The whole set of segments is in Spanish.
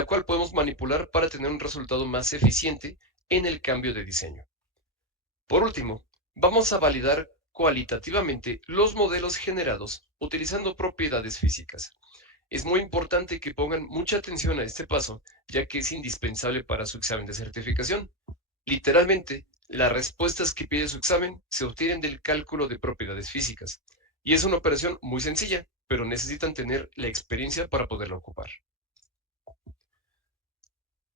la cual podemos manipular para tener un resultado más eficiente en el cambio de diseño. Por último, vamos a validar cualitativamente los modelos generados utilizando propiedades físicas. Es muy importante que pongan mucha atención a este paso, ya que es indispensable para su examen de certificación. Literalmente, las respuestas que pide su examen se obtienen del cálculo de propiedades físicas. Y es una operación muy sencilla, pero necesitan tener la experiencia para poderla ocupar.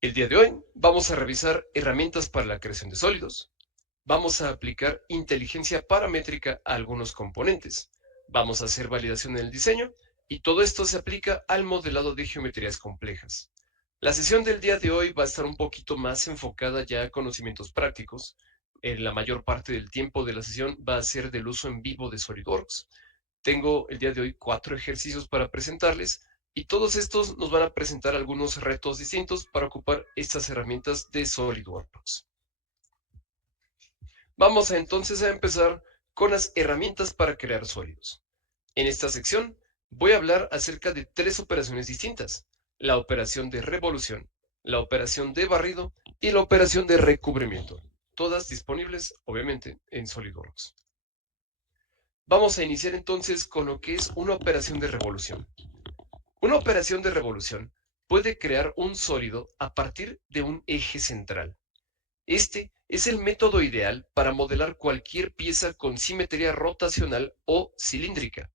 El día de hoy vamos a revisar herramientas para la creación de sólidos. Vamos a aplicar inteligencia paramétrica a algunos componentes. Vamos a hacer validación en el diseño y todo esto se aplica al modelado de geometrías complejas. La sesión del día de hoy va a estar un poquito más enfocada ya a conocimientos prácticos. La mayor parte del tiempo de la sesión va a ser del uso en vivo de SolidWorks. Tengo el día de hoy 4 ejercicios para presentarles y todos estos nos van a presentar algunos retos distintos para ocupar estas herramientas de SolidWorks. Vamos entonces a empezar con las herramientas para crear sólidos. En esta sección voy a hablar acerca de 3 operaciones distintas: la operación de revolución, la operación de barrido y la operación de recubrimiento, todas disponibles obviamente en SolidWorks. Vamos a iniciar entonces con lo que es una operación de revolución. Una operación de revolución puede crear un sólido a partir de un eje central. Este es el método ideal para modelar cualquier pieza con simetría rotacional o cilíndrica.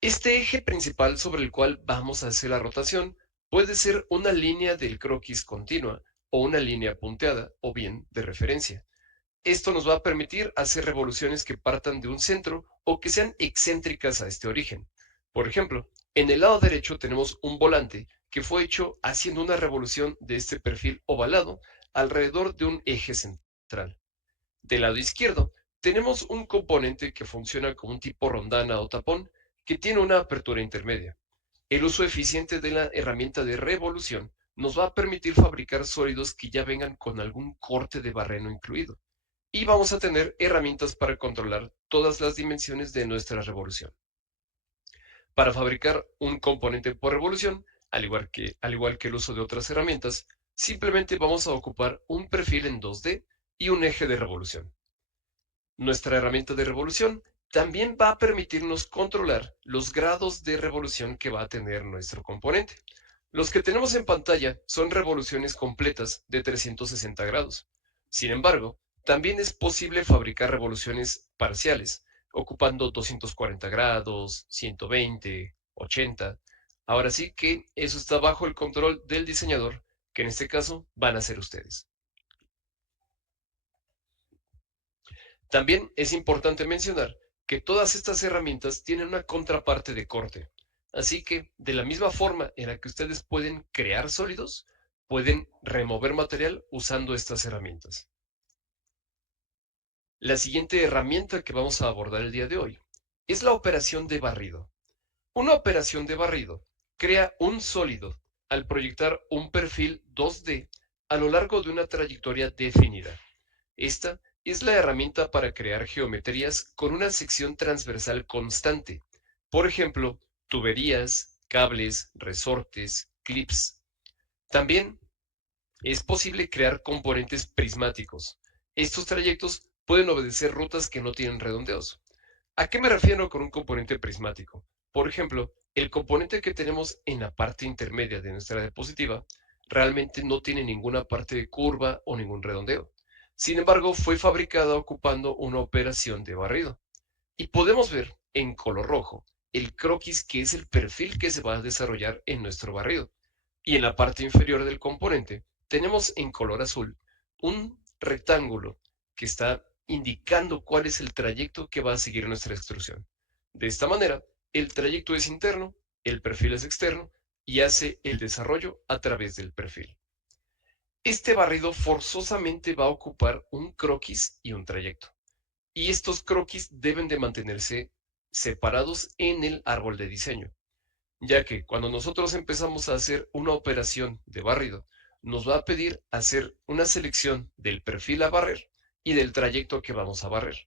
Este eje principal sobre el cual vamos a hacer la rotación puede ser una línea del croquis continua o una línea punteada o bien de referencia. Esto nos va a permitir hacer revoluciones que partan de un centro o que sean excéntricas a este origen. Por ejemplo, en el lado derecho tenemos un volante que fue hecho haciendo una revolución de este perfil ovalado alrededor de un eje central. Del lado izquierdo tenemos un componente que funciona como un tipo rondana o tapón que tiene una apertura intermedia. El uso eficiente de la herramienta de revolución nos va a permitir fabricar sólidos que ya vengan con algún corte de barreno incluido y vamos a tener herramientas para controlar todas las dimensiones de nuestra revolución. Para fabricar un componente por revolución, al igual que el uso de otras herramientas, simplemente vamos a ocupar un perfil en 2D y un eje de revolución. Nuestra herramienta de revolución también va a permitirnos controlar los grados de revolución que va a tener nuestro componente. Los que tenemos en pantalla son revoluciones completas de 360 grados. Sin embargo, también es posible fabricar revoluciones parciales, ocupando 240 grados, 120, 80. Ahora sí que eso está bajo el control del diseñador, que en este caso van a ser ustedes. También es importante mencionar que todas estas herramientas tienen una contraparte de corte. Así que, de la misma forma en la que ustedes pueden crear sólidos, pueden remover material usando estas herramientas. La siguiente herramienta que vamos a abordar el día de hoy es la operación de barrido. Una operación de barrido crea un sólido al proyectar un perfil 2D a lo largo de una trayectoria definida. Esta es la herramienta para crear geometrías con una sección transversal constante. Por ejemplo, tuberías, cables, resortes, clips. También es posible crear componentes prismáticos. Estos trayectos pueden obedecer rutas que no tienen redondeos. ¿A qué me refiero con un componente prismático? Por ejemplo, el componente que tenemos en la parte intermedia de nuestra diapositiva realmente no tiene ninguna parte de curva o ningún redondeo. Sin embargo, fue fabricada ocupando una operación de barrido. Y podemos ver en color rojo el croquis, que es el perfil que se va a desarrollar en nuestro barrido. Y en la parte inferior del componente tenemos en color azul un rectángulo que está indicando cuál es el trayecto que va a seguir nuestra extrusión. De esta manera, el trayecto es interno, el perfil es externo y hace el desarrollo a través del perfil. Este barrido forzosamente va a ocupar un croquis y un trayecto. Y estos croquis deben de mantenerse separados en el árbol de diseño, ya que cuando nosotros empezamos a hacer una operación de barrido, nos va a pedir hacer una selección del perfil a barrer y del trayecto que vamos a barrer.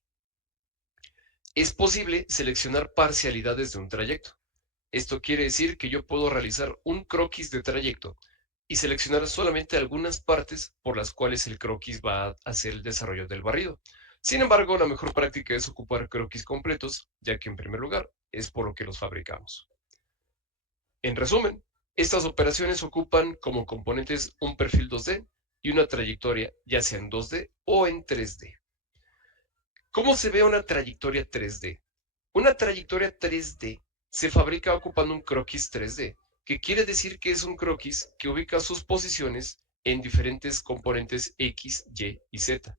Es posible seleccionar parcialidades de un trayecto. Esto quiere decir que yo puedo realizar un croquis de trayecto y seleccionar solamente algunas partes por las cuales el croquis va a hacer el desarrollo del barrido. Sin embargo, la mejor práctica es ocupar croquis completos, ya que en primer lugar es por lo que los fabricamos. En resumen, estas operaciones ocupan como componentes un perfil 2D y una trayectoria, ya sea en 2D o en 3D. ¿Cómo se ve una trayectoria 3D? Una trayectoria 3D se fabrica ocupando un croquis 3D, que quiere decir que es un croquis que ubica sus posiciones en diferentes componentes X, Y y Z.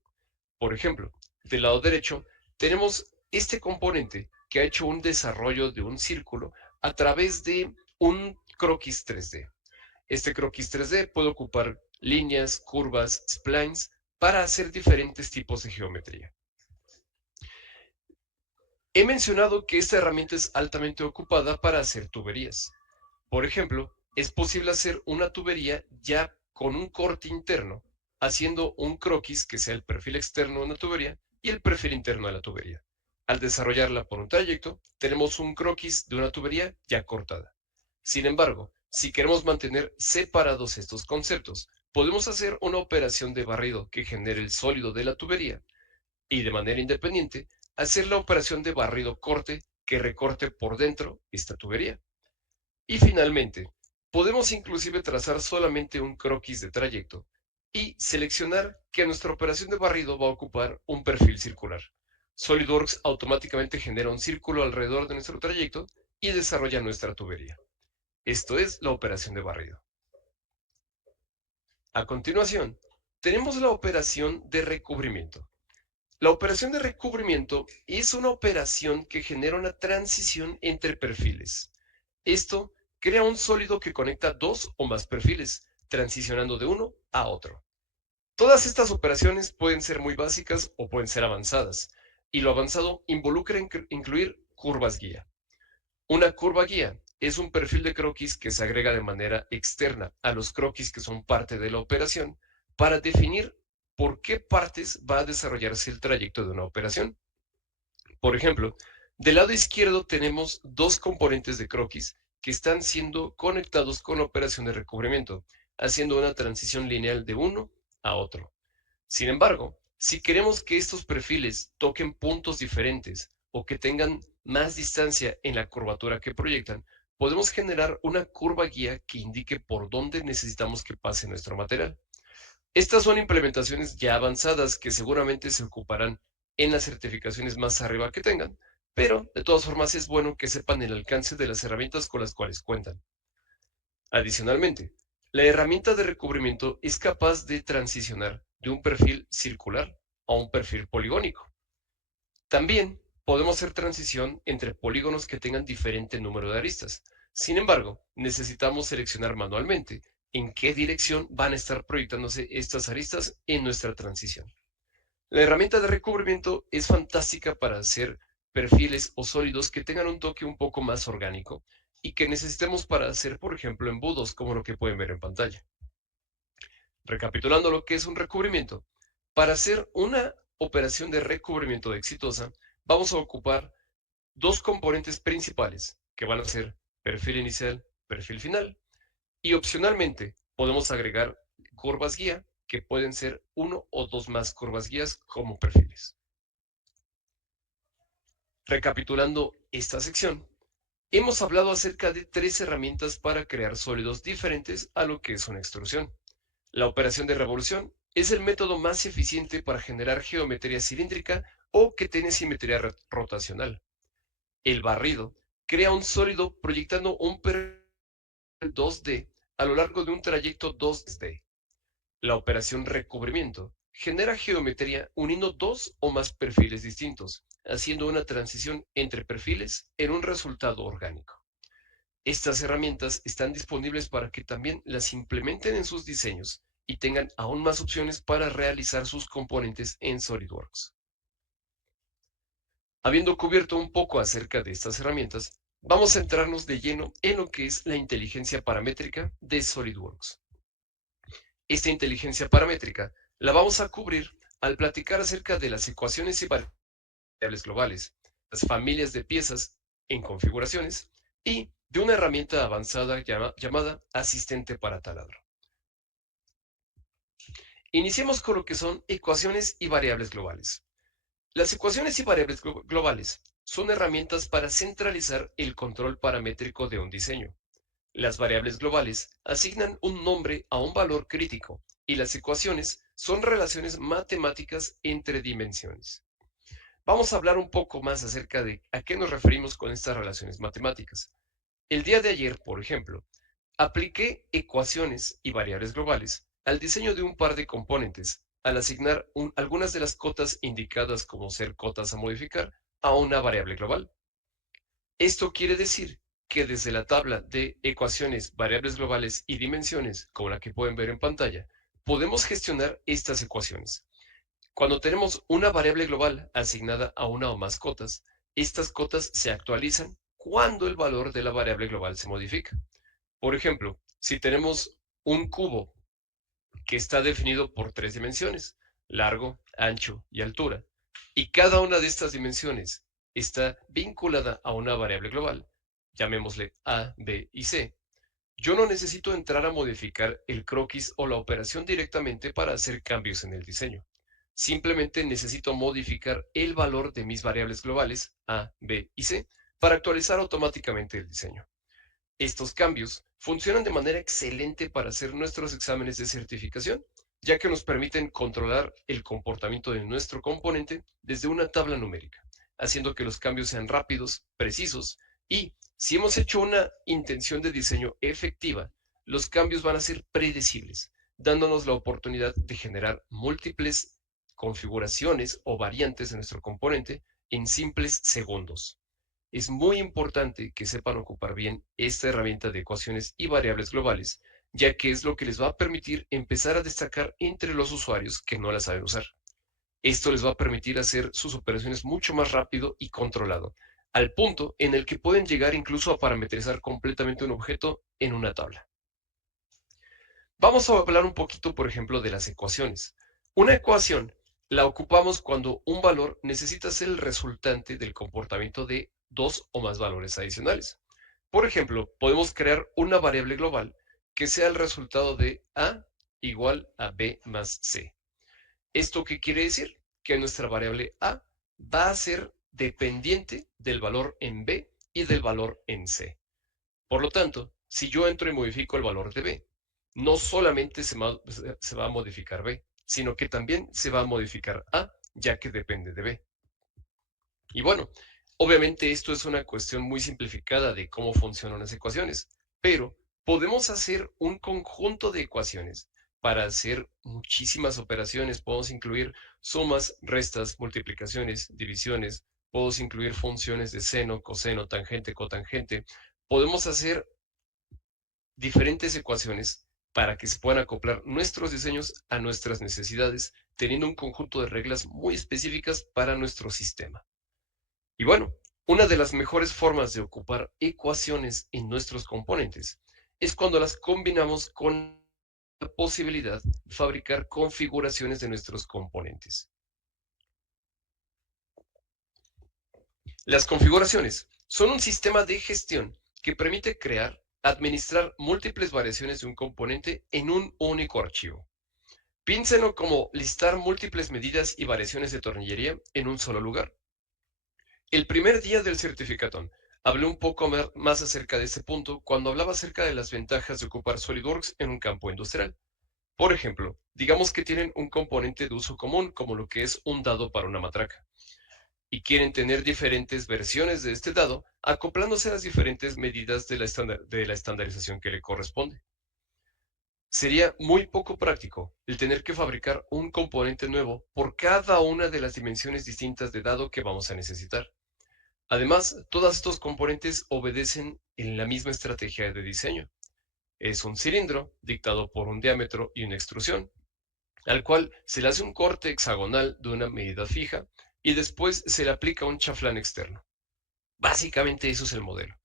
Por ejemplo, del lado derecho tenemos este componente que ha hecho un desarrollo de un círculo a través de un croquis 3D. Este croquis 3D puede ocupar líneas, curvas, splines para hacer diferentes tipos de geometría. He mencionado que esta herramienta es altamente ocupada para hacer tuberías. Por ejemplo, es posible hacer una tubería ya con un corte interno, haciendo un croquis que sea el perfil externo de una tubería y el perfil interno de la tubería. Al desarrollarla por un trayecto, tenemos un croquis de una tubería ya cortada. Sin embargo, si queremos mantener separados estos conceptos, podemos hacer una operación de barrido que genere el sólido de la tubería y de manera independiente hacer la operación de barrido corte que recorte por dentro esta tubería. Y finalmente, podemos inclusive trazar solamente un croquis de trayecto y seleccionar que nuestra operación de barrido va a ocupar un perfil circular. SolidWorks automáticamente genera un círculo alrededor de nuestro trayecto y desarrolla nuestra tubería. Esto es la operación de barrido. A continuación, tenemos la operación de recubrimiento. La operación de recubrimiento es una operación que genera una transición entre perfiles. Esto crea un sólido que conecta dos o más perfiles, transicionando de uno a otro. Todas estas operaciones pueden ser muy básicas o pueden ser avanzadas, y lo avanzado involucra incluir curvas guía. Una curva guía es un perfil de croquis que se agrega de manera externa a los croquis que son parte de la operación para definir por qué partes va a desarrollarse el trayecto de una operación. Por ejemplo, del lado izquierdo tenemos dos componentes de croquis que están siendo conectados con la operación de recubrimiento, haciendo una transición lineal de uno a otro. Sin embargo, si queremos que estos perfiles toquen puntos diferentes o que tengan más distancia en la curvatura que proyectan, podemos generar una curva guía que indique por dónde necesitamos que pase nuestro material. Estas son implementaciones ya avanzadas que seguramente se ocuparán en las certificaciones más arriba que tengan, pero de todas formas es bueno que sepan el alcance de las herramientas con las cuales cuentan. Adicionalmente, la herramienta de recubrimiento es capaz de transicionar de un perfil circular a un perfil poligónico. También podemos hacer transición entre polígonos que tengan diferente número de aristas. Sin embargo, necesitamos seleccionar manualmente en qué dirección van a estar proyectándose estas aristas en nuestra transición. La herramienta de recubrimiento es fantástica para hacer perfiles o sólidos que tengan un toque un poco más orgánico y que necesitemos para hacer, por ejemplo, embudos, como lo que pueden ver en pantalla. Recapitulando lo que es un recubrimiento, para hacer una operación de recubrimiento exitosa, vamos a ocupar dos componentes principales, que van a ser perfil inicial, perfil final, y opcionalmente podemos agregar curvas guía, que pueden ser uno o dos más curvas guías como perfiles. Recapitulando esta sección, hemos hablado acerca de tres herramientas para crear sólidos diferentes a lo que es una extrusión. La operación de revolución es el método más eficiente para generar geometría cilíndrica o que tiene simetría rotacional. El barrido crea un sólido proyectando un perfil 2D a lo largo de un trayecto 2D. La operación recubrimiento genera geometría uniendo dos o más perfiles distintos, haciendo una transición entre perfiles en un resultado orgánico. Estas herramientas están disponibles para que también las implementen en sus diseños y tengan aún más opciones para realizar sus componentes en SolidWorks. Habiendo cubierto un poco acerca de estas herramientas, vamos a centrarnos de lleno en lo que es la inteligencia paramétrica de SolidWorks. Esta inteligencia paramétrica la vamos a cubrir al platicar acerca de las ecuaciones y variables globales, las familias de piezas en configuraciones y de una herramienta avanzada llamada asistente para taladro. Iniciemos con lo que son ecuaciones y variables globales. Las ecuaciones y variables globales son herramientas para centralizar el control paramétrico de un diseño. Las variables globales asignan un nombre a un valor crítico y las ecuaciones son relaciones matemáticas entre dimensiones. Vamos a hablar un poco más acerca de a qué nos referimos con estas relaciones matemáticas. El día de ayer, por ejemplo, apliqué ecuaciones y variables globales al diseño de un par de componentes al asignar algunas de las cotas indicadas como ser cotas a modificar a una variable global. Esto quiere decir que desde la tabla de ecuaciones, variables globales y dimensiones, como la que pueden ver en pantalla, podemos gestionar estas ecuaciones. Cuando tenemos una variable global asignada a una o más cotas, estas cotas se actualizan cuando el valor de la variable global se modifica. Por ejemplo, si tenemos un cubo que está definido por tres dimensiones, largo, ancho y altura, y cada una de estas dimensiones está vinculada a una variable global, llamémosle A, B y C, yo no necesito entrar a modificar el croquis o la operación directamente para hacer cambios en el diseño. Simplemente necesito modificar el valor de mis variables globales A, B y C para actualizar automáticamente el diseño. Estos cambios funcionan de manera excelente para hacer nuestros exámenes de certificación, ya que nos permiten controlar el comportamiento de nuestro componente desde una tabla numérica, haciendo que los cambios sean rápidos, precisos y, si hemos hecho una intención de diseño efectiva, los cambios van a ser predecibles, dándonos la oportunidad de generar múltiples configuraciones o variantes de nuestro componente en simples segundos. Es muy importante que sepan ocupar bien esta herramienta de ecuaciones y variables globales, ya que es lo que les va a permitir empezar a destacar entre los usuarios que no la saben usar. Esto les va a permitir hacer sus operaciones mucho más rápido y controlado, al punto en el que pueden llegar incluso a parametrizar completamente un objeto en una tabla. Vamos a hablar un poquito, por ejemplo, de las ecuaciones. Una ecuación la ocupamos cuando un valor necesita ser el resultante del comportamiento de dos o más valores adicionales. Por ejemplo, podemos crear una variable global que sea el resultado de A igual a B más C. ¿Esto qué quiere decir? Que nuestra variable A va a ser dependiente del valor en B y del valor en C. Por lo tanto, si yo entro y modifico el valor de B, no solamente se va a modificar B, sino que también se va a modificar A, ya que depende de B. Y bueno, obviamente esto es una cuestión muy simplificada de cómo funcionan las ecuaciones, pero podemos hacer un conjunto de ecuaciones para hacer muchísimas operaciones. Podemos incluir sumas, restas, multiplicaciones, divisiones, podemos incluir funciones de seno, coseno, tangente, cotangente. Podemos hacer diferentes ecuaciones para que se puedan acoplar nuestros diseños a nuestras necesidades, teniendo un conjunto de reglas muy específicas para nuestro sistema. Y bueno, una de las mejores formas de ocupar ecuaciones en nuestros componentes es cuando las combinamos con la posibilidad de fabricar configuraciones de nuestros componentes. Las configuraciones son un sistema de gestión que permite crear, administrar múltiples variaciones de un componente en un único archivo. Piénsenlo como listar múltiples medidas y variaciones de tornillería en un solo lugar. El primer día del certificatón hablé un poco más acerca de este punto cuando hablaba acerca de las ventajas de ocupar SolidWorks en un campo industrial. Por ejemplo, digamos que tienen un componente de uso común como lo que es un dado para una matraca y quieren tener diferentes versiones de este dado acoplándose a las diferentes medidas de la estandarización que le corresponde. Sería muy poco práctico el tener que fabricar un componente nuevo por cada una de las dimensiones distintas de dado que vamos a necesitar. Además, todos estos componentes obedecen en la misma estrategia de diseño. Es un cilindro dictado por un diámetro y una extrusión, al cual se le hace un corte hexagonal de una medida fija y después se le aplica un chaflán externo. Básicamente eso es el modelo.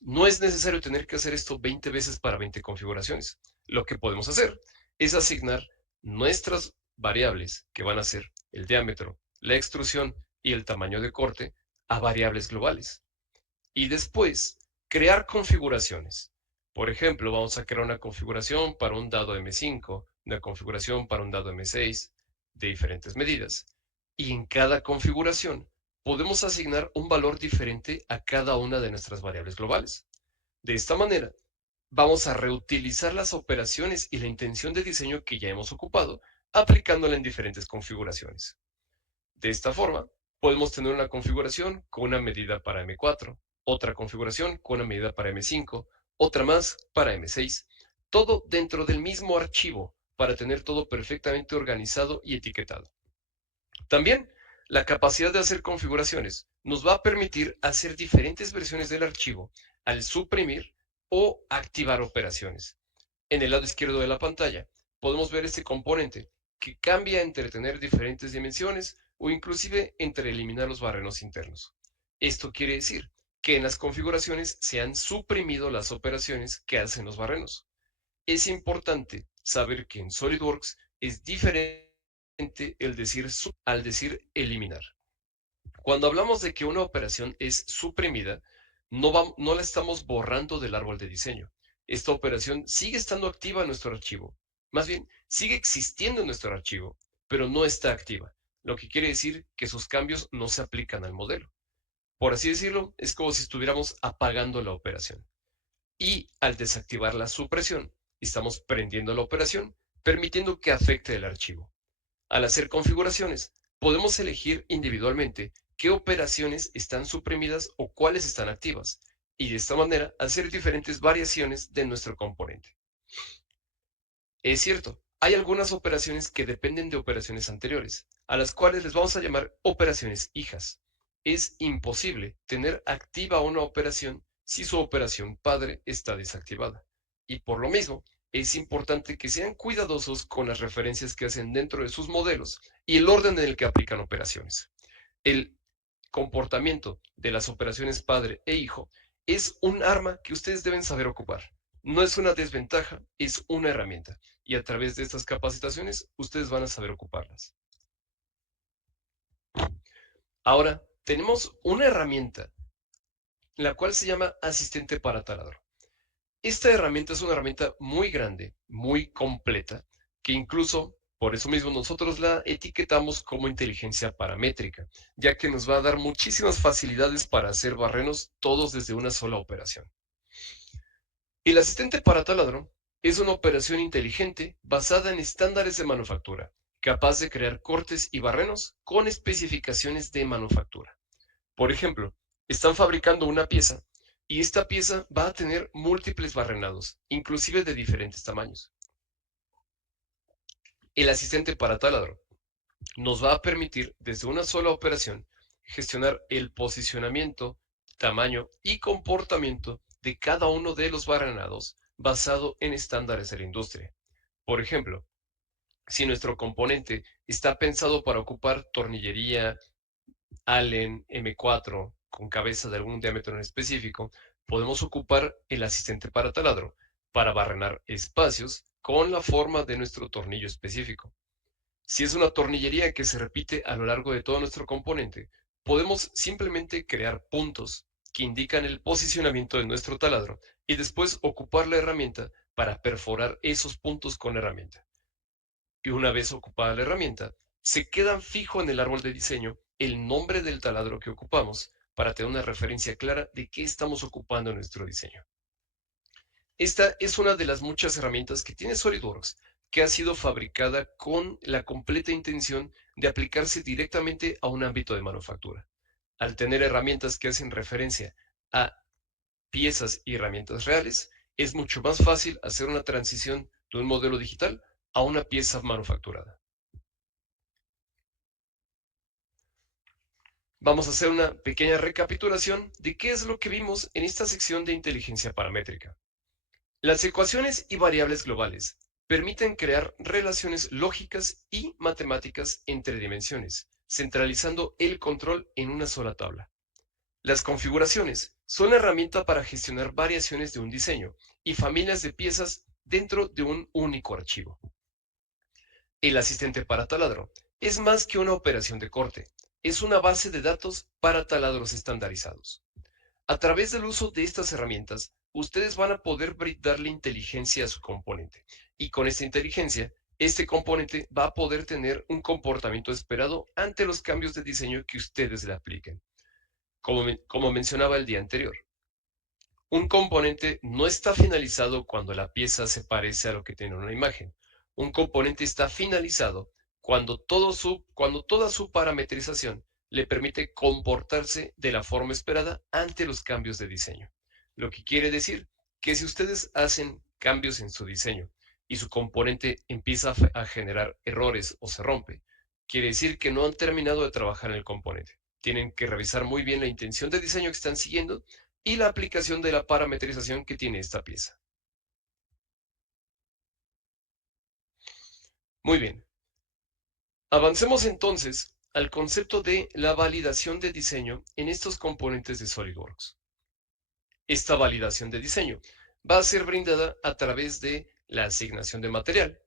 No es necesario tener que hacer esto 20 veces para 20 configuraciones. Lo que podemos hacer es asignar nuestras variables, que van a ser el diámetro, la extrusión y el tamaño de corte, a variables globales. Y después, crear configuraciones. Por ejemplo, vamos a crear una configuración para un dado M5, una configuración para un dado M6 de diferentes medidas, y en cada configuración podemos asignar un valor diferente a cada una de nuestras variables globales. De esta manera, vamos a reutilizar las operaciones y la intención de diseño que ya hemos ocupado, aplicándola en diferentes configuraciones. De esta forma, podemos tener una configuración con una medida para M4, otra configuración con una medida para M5, otra más para M6, todo dentro del mismo archivo para tener todo perfectamente organizado y etiquetado. También, la capacidad de hacer configuraciones nos va a permitir hacer diferentes versiones del archivo al suprimir o activar operaciones. En el lado izquierdo de la pantalla podemos ver este componente que cambia entre tener diferentes dimensiones o inclusive entre eliminar los barrenos internos. Esto quiere decir que en las configuraciones se han suprimido las operaciones que hacen los barrenos. Es importante saber que en SolidWorks es diferente el decir al decir eliminar. Cuando hablamos de que una operación es suprimida, no la estamos borrando del árbol de diseño. Esta operación sigue estando activa en nuestro archivo. Más bien, sigue existiendo en nuestro archivo, pero no está activa, lo que quiere decir que sus cambios no se aplican al modelo. Por así decirlo, es como si estuviéramos apagando la operación. Y al desactivar la supresión, estamos prendiendo la operación, permitiendo que afecte el archivo. Al hacer configuraciones, podemos elegir individualmente qué operaciones están suprimidas o cuáles están activas, y de esta manera hacer diferentes variaciones de nuestro componente. Es cierto, hay algunas operaciones que dependen de operaciones anteriores, a las cuales les vamos a llamar operaciones hijas. Es imposible tener activa una operación si su operación padre está desactivada. Y por lo mismo, es importante que sean cuidadosos con las referencias que hacen dentro de sus modelos y el orden en el que aplican operaciones. El comportamiento de las operaciones padre e hijo es un arma que ustedes deben saber ocupar. No es una desventaja, es una herramienta. Y a través de estas capacitaciones, ustedes van a saber ocuparlas. Ahora, tenemos una herramienta, la cual se llama asistente para taladro. Esta herramienta es una herramienta muy grande, muy completa, que incluso por eso mismo nosotros la etiquetamos como inteligencia paramétrica, ya que nos va a dar muchísimas facilidades para hacer barrenos todos desde una sola operación. El asistente para taladro es una operación inteligente basada en estándares de manufactura, capaz de crear cortes y barrenos con especificaciones de manufactura. Por ejemplo, están fabricando una pieza y esta pieza va a tener múltiples barrenados, inclusive de diferentes tamaños. El asistente para taladro nos va a permitir desde una sola operación gestionar el posicionamiento, tamaño y comportamiento de cada uno de los barrenados basado en estándares de la industria. Por ejemplo, si nuestro componente está pensado para ocupar tornillería Allen M4 con cabeza de algún diámetro en específico, podemos ocupar el asistente para taladro para barrenar espacios con la forma de nuestro tornillo específico. Si es una tornillería que se repite a lo largo de todo nuestro componente, podemos simplemente crear puntos que indican el posicionamiento de nuestro taladro y después ocupar la herramienta para perforar esos puntos con la herramienta. Y una vez ocupada la herramienta, se quedan fijo en el árbol de diseño el nombre del taladro que ocupamos para tener una referencia clara de qué estamos ocupando en nuestro diseño. Esta es una de las muchas herramientas que tiene SolidWorks, que ha sido fabricada con la completa intención de aplicarse directamente a un ámbito de manufactura. Al tener herramientas que hacen referencia a piezas y herramientas reales, es mucho más fácil hacer una transición de un modelo digital a una pieza manufacturada. Vamos a hacer una pequeña recapitulación de qué es lo que vimos en esta sección de inteligencia paramétrica. Las ecuaciones y variables globales permiten crear relaciones lógicas y matemáticas entre dimensiones, centralizando el control en una sola tabla. Las configuraciones son la herramienta para gestionar variaciones de un diseño y familias de piezas dentro de un único archivo. El asistente para taladro es más que una operación de corte, es una base de datos para taladros estandarizados. A través del uso de estas herramientas, ustedes van a poder brindarle inteligencia a su componente y con esta inteligencia este componente va a poder tener un comportamiento esperado ante los cambios de diseño que ustedes le apliquen. Como mencionaba el día anterior, un componente no está finalizado cuando la pieza se parece a lo que tiene en una imagen. Un componente está finalizado cuando toda su parametrización le permite comportarse de la forma esperada ante los cambios de diseño. Lo que quiere decir que si ustedes hacen cambios en su diseño y su componente empieza a generar errores o se rompe, quiere decir que no han terminado de trabajar en el componente. Tienen que revisar muy bien la intención de diseño que están siguiendo y la aplicación de la parametrización que tiene esta pieza. Muy bien. Avancemos entonces al concepto de la validación de diseño en estos componentes de SolidWorks. Esta validación de diseño va a ser brindada a través de la asignación de material,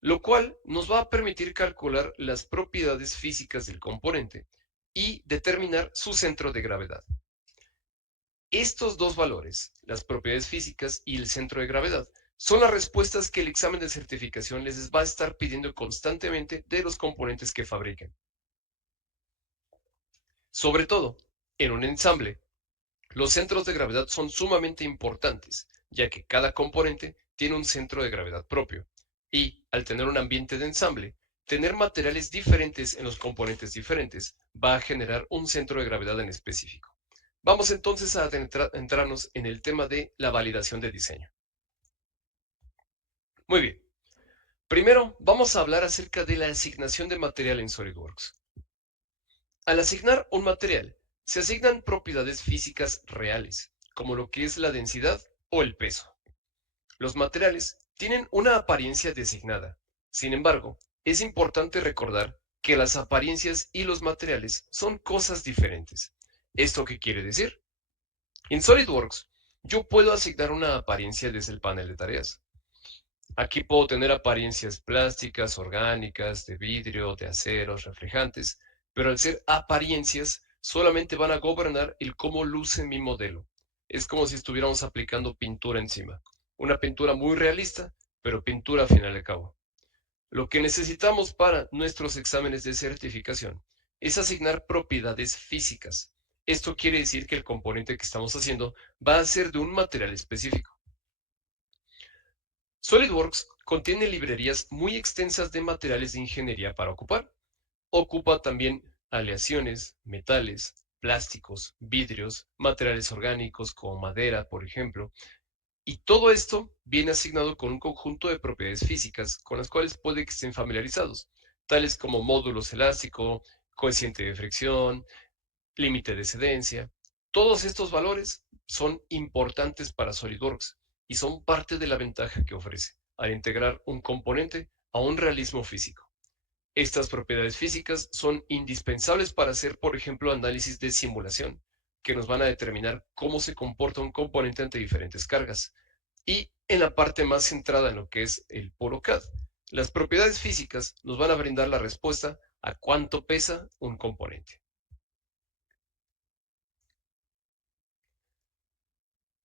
lo cual nos va a permitir calcular las propiedades físicas del componente y determinar su centro de gravedad. Estos dos valores, las propiedades físicas y el centro de gravedad, son las respuestas que el examen de certificación les va a estar pidiendo constantemente de los componentes que fabriquen. Sobre todo, en un ensamble, los centros de gravedad son sumamente importantes, ya que cada componente tiene un centro de gravedad propio. Y, al tener un ambiente de ensamble, tener materiales diferentes en los componentes diferentes va a generar un centro de gravedad en específico. Vamos entonces a entrarnos en el tema de la validación de diseño. Muy bien. Primero, vamos a hablar acerca de la asignación de material en SolidWorks. Al asignar un material, se asignan propiedades físicas reales, como lo que es la densidad o el peso. Los materiales tienen una apariencia designada. Sin embargo, es importante recordar que las apariencias y los materiales son cosas diferentes. ¿Esto qué quiere decir? En SolidWorks, yo puedo asignar una apariencia desde el panel de tareas. Aquí puedo tener apariencias plásticas, orgánicas, de vidrio, de aceros, reflejantes, pero al ser apariencias solamente van a gobernar el cómo luce mi modelo. Es como si estuviéramos aplicando pintura encima. Una pintura muy realista, pero pintura al final de cabo. Lo que necesitamos para nuestros exámenes de certificación es asignar propiedades físicas. Esto quiere decir que el componente que estamos haciendo va a ser de un material específico. SolidWorks contiene librerías muy extensas de materiales de ingeniería para ocupar. Ocupa también aleaciones, metales, plásticos, vidrios, materiales orgánicos como madera, por ejemplo, y todo esto viene asignado con un conjunto de propiedades físicas con las cuales puede que estén familiarizados, tales como módulos elástico, coeficiente de fricción, límite de excedencia. Todos estos valores son importantes para SolidWorks y son parte de la ventaja que ofrece al integrar un componente a un realismo físico. Estas propiedades físicas son indispensables para hacer, por ejemplo, análisis de simulación, que nos van a determinar cómo se comporta un componente ante diferentes cargas. Y en la parte más centrada en lo que es el puro CAD, las propiedades físicas nos van a brindar la respuesta a cuánto pesa un componente.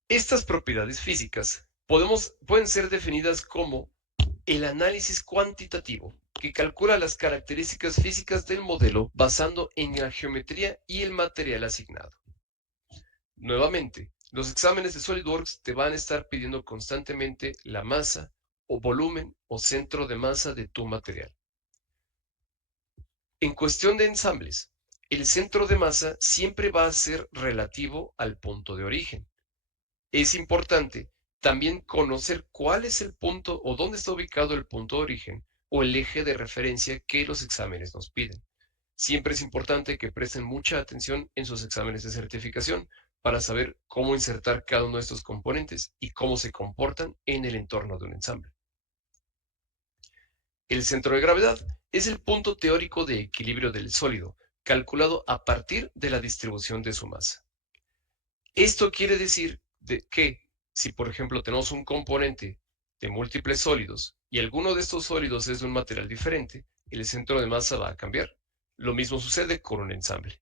Estas propiedades físicas pueden ser definidas como el análisis cuantitativo, que calcula las características físicas del modelo basando en la geometría y el material asignado. Nuevamente, los exámenes de SolidWorks te van a estar pidiendo constantemente la masa o volumen o centro de masa de tu material. En cuestión de ensambles, el centro de masa siempre va a ser relativo al punto de origen. Es importante también conocer cuál es el punto o dónde está ubicado el punto de origen o el eje de referencia que los exámenes nos piden. Siempre es importante que presten mucha atención en sus exámenes de certificación para saber cómo insertar cada uno de estos componentes y cómo se comportan en el entorno de un ensamble. El centro de gravedad es el punto teórico de equilibrio del sólido, calculado a partir de la distribución de su masa. Esto quiere decir que si, por ejemplo, tenemos un componente de múltiples sólidos y alguno de estos sólidos es de un material diferente, el centro de masa va a cambiar. Lo mismo sucede con un ensamble.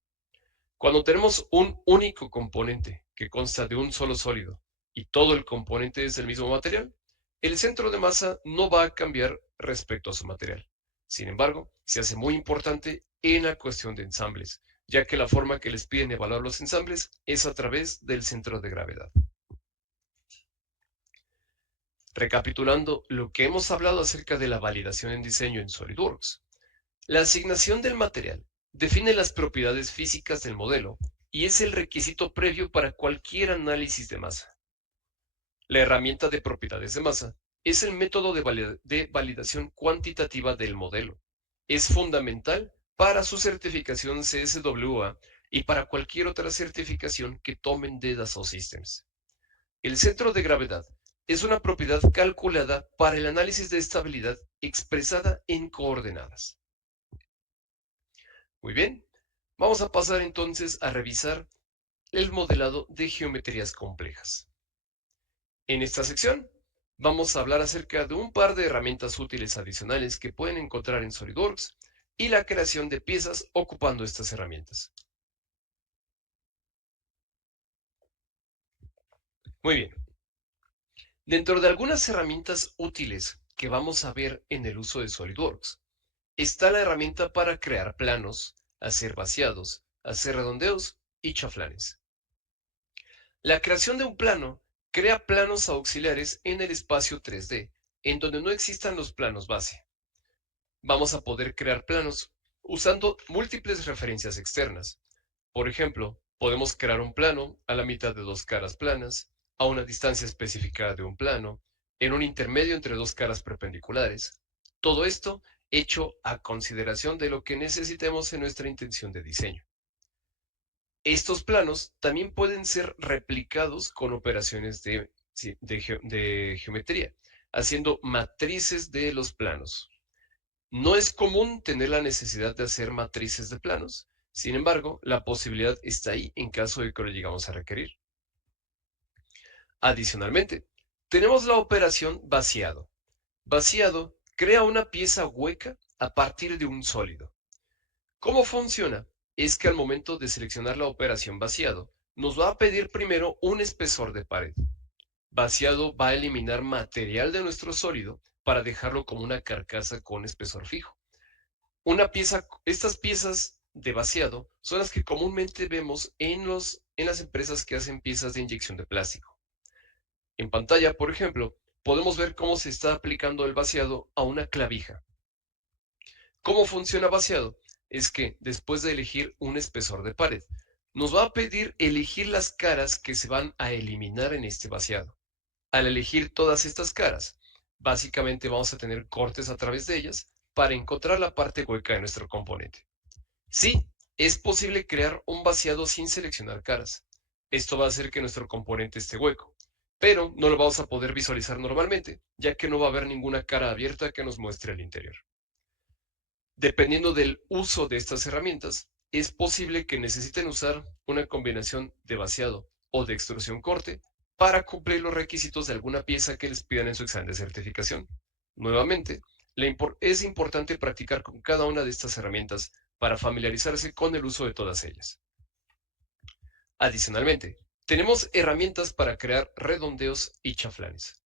Cuando tenemos un único componente que consta de un solo sólido y todo el componente es del mismo material, el centro de masa no va a cambiar respecto a su material. Sin embargo, se hace muy importante en la cuestión de ensambles, ya que la forma que les piden evaluar los ensambles es a través del centro de gravedad. Recapitulando lo que hemos hablado acerca de la validación en diseño en SolidWorks, la asignación del material define las propiedades físicas del modelo y es el requisito previo para cualquier análisis de masa. La herramienta de propiedades de masa es el método de validación cuantitativa del modelo. Es fundamental para su certificación CSWA y para cualquier otra certificación que tomen de Dassault Systems. El centro de gravedad es una propiedad calculada para el análisis de estabilidad expresada en coordenadas. Muy bien, vamos a pasar entonces a revisar el modelado de geometrías complejas. En esta sección vamos a hablar acerca de un par de herramientas útiles adicionales que pueden encontrar en SolidWorks y la creación de piezas ocupando estas herramientas. Muy bien. Dentro de algunas herramientas útiles que vamos a ver en el uso de SolidWorks, está la herramienta para crear planos, hacer vaciados, hacer redondeos y chaflanes. La creación de un plano crea planos auxiliares en el espacio 3D, en donde no existan los planos base. Vamos a poder crear planos usando múltiples referencias externas. Por ejemplo, podemos crear un plano a la mitad de dos caras planas, a una distancia específica de un plano, en un intermedio entre dos caras perpendiculares. Todo esto hecho a consideración de lo que necesitemos en nuestra intención de diseño. Estos planos también pueden ser replicados con operaciones de geometría, haciendo matrices de los planos. No es común tener la necesidad de hacer matrices de planos. Sin embargo, la posibilidad está ahí en caso de que lo llegamos a requerir. Adicionalmente, tenemos la operación vaciado. Vaciado crea una pieza hueca a partir de un sólido. ¿Cómo funciona? Es que al momento de seleccionar la operación vaciado, nos va a pedir primero un espesor de pared. Vaciado va a eliminar material de nuestro sólido para dejarlo como una carcasa con espesor fijo. Estas piezas de vaciado son las que comúnmente vemos en las empresas que hacen piezas de inyección de plástico. En pantalla, por ejemplo, podemos ver cómo se está aplicando el vaciado a una clavija. ¿Cómo funciona vaciado? Es que después de elegir un espesor de pared, nos va a pedir elegir las caras que se van a eliminar en este vaciado. Al elegir todas estas caras, básicamente vamos a tener cortes a través de ellas para encontrar la parte hueca de nuestro componente. Sí, es posible crear un vaciado sin seleccionar caras. Esto va a hacer que nuestro componente esté hueco, pero no lo vamos a poder visualizar normalmente, ya que no va a haber ninguna cara abierta que nos muestre el interior. Dependiendo del uso de estas herramientas, es posible que necesiten usar una combinación de vaciado o de extrusión corte para cumplir los requisitos de alguna pieza que les pidan en su examen de certificación. Nuevamente, es importante practicar con cada una de estas herramientas para familiarizarse con el uso de todas ellas. Adicionalmente, tenemos herramientas para crear redondeos y chaflanes.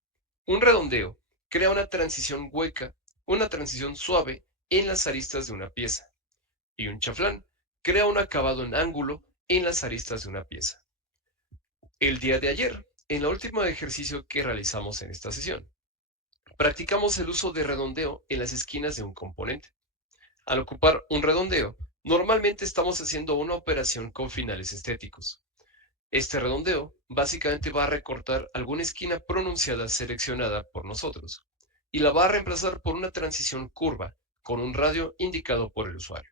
Un redondeo crea una transición hueca, una transición suave en las aristas de una pieza, y un chaflán crea un acabado en ángulo en las aristas de una pieza. El día de ayer, en el último ejercicio que realizamos en esta sesión, practicamos el uso de redondeo en las esquinas de un componente. Al ocupar un redondeo, normalmente estamos haciendo una operación con finales estéticos. Este redondeo básicamente va a recortar alguna esquina pronunciada seleccionada por nosotros y la va a reemplazar por una transición curva con un radio indicado por el usuario.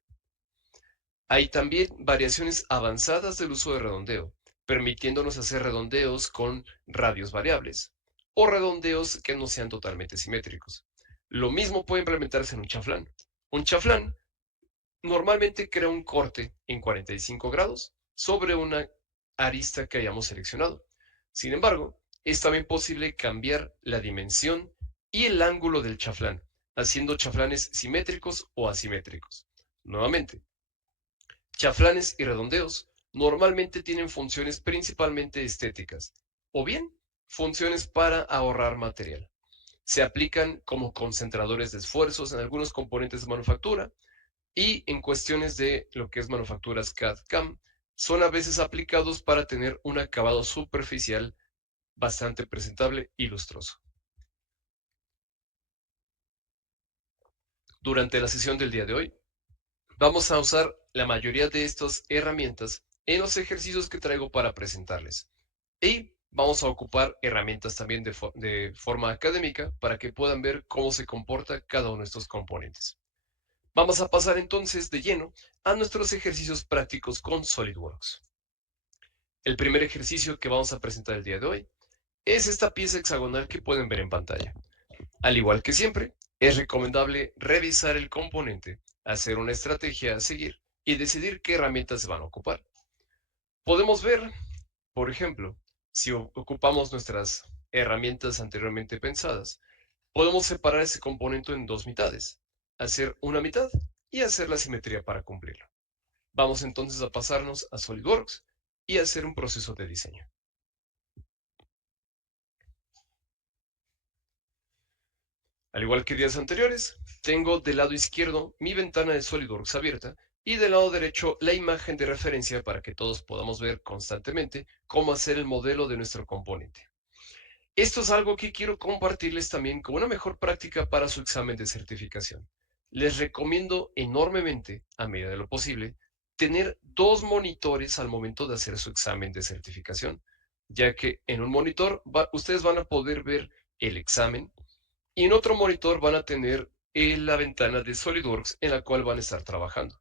Hay también variaciones avanzadas del uso de redondeo, permitiéndonos hacer redondeos con radios variables o redondeos que no sean totalmente simétricos. Lo mismo puede implementarse en un chaflán. Un chaflán normalmente crea un corte en 45 grados sobre una arista que hayamos seleccionado. Sin embargo, es también posible cambiar la dimensión y el ángulo del chaflán, haciendo chaflanes simétricos o asimétricos. Nuevamente, chaflanes y redondeos normalmente tienen funciones principalmente estéticas, o bien funciones para ahorrar material. Se aplican como concentradores de esfuerzos en algunos componentes de manufactura y en cuestiones de lo que es manufacturas CAD/CAM, son a veces aplicados para tener un acabado superficial bastante presentable y lustroso. Durante la sesión del día de hoy, vamos a usar la mayoría de estas herramientas en los ejercicios que traigo para presentarles. Y vamos a ocupar herramientas también de forma académica para que puedan ver cómo se comporta cada uno de estos componentes. Vamos a pasar entonces de lleno a nuestros ejercicios prácticos con SolidWorks. El primer ejercicio que vamos a presentar el día de hoy es esta pieza hexagonal que pueden ver en pantalla. Al igual que siempre, es recomendable revisar el componente, hacer una estrategia a seguir y decidir qué herramientas se van a ocupar. Podemos ver, por ejemplo, si ocupamos nuestras herramientas anteriormente pensadas, podemos separar ese componente en dos mitades, hacer una mitad y hacer la simetría para cumplirlo. Vamos entonces a pasarnos a SolidWorks y hacer un proceso de diseño. Al igual que días anteriores, tengo del lado izquierdo mi ventana de SolidWorks abierta y del lado derecho la imagen de referencia para que todos podamos ver constantemente cómo hacer el modelo de nuestro componente. Esto es algo que quiero compartirles también como una mejor práctica para su examen de certificación. Les recomiendo enormemente, a medida de lo posible, tener dos monitores al momento de hacer su examen de certificación, ya que en un monitor ustedes van a poder ver el examen y en otro monitor van a tener la ventana de SolidWorks en la cual van a estar trabajando.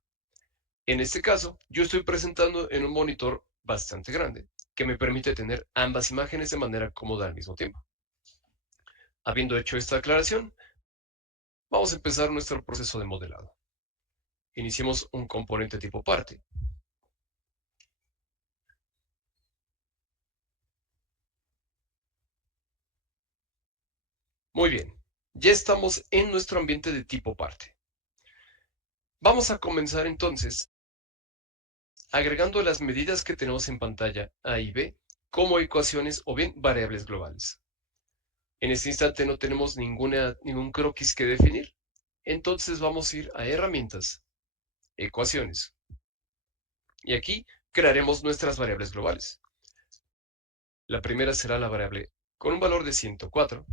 En este caso, yo estoy presentando en un monitor bastante grande que me permite tener ambas imágenes de manera cómoda al mismo tiempo. Habiendo hecho esta aclaración, vamos a empezar nuestro proceso de modelado. Iniciemos un componente tipo parte. Muy bien, ya estamos en nuestro ambiente de tipo parte. Vamos a comenzar entonces agregando las medidas que tenemos en pantalla A y B como ecuaciones o bien variables globales. En este instante no tenemos ningún croquis que definir, entonces vamos a ir a herramientas, ecuaciones, y aquí crearemos nuestras variables globales. La primera será la variable con un valor de 104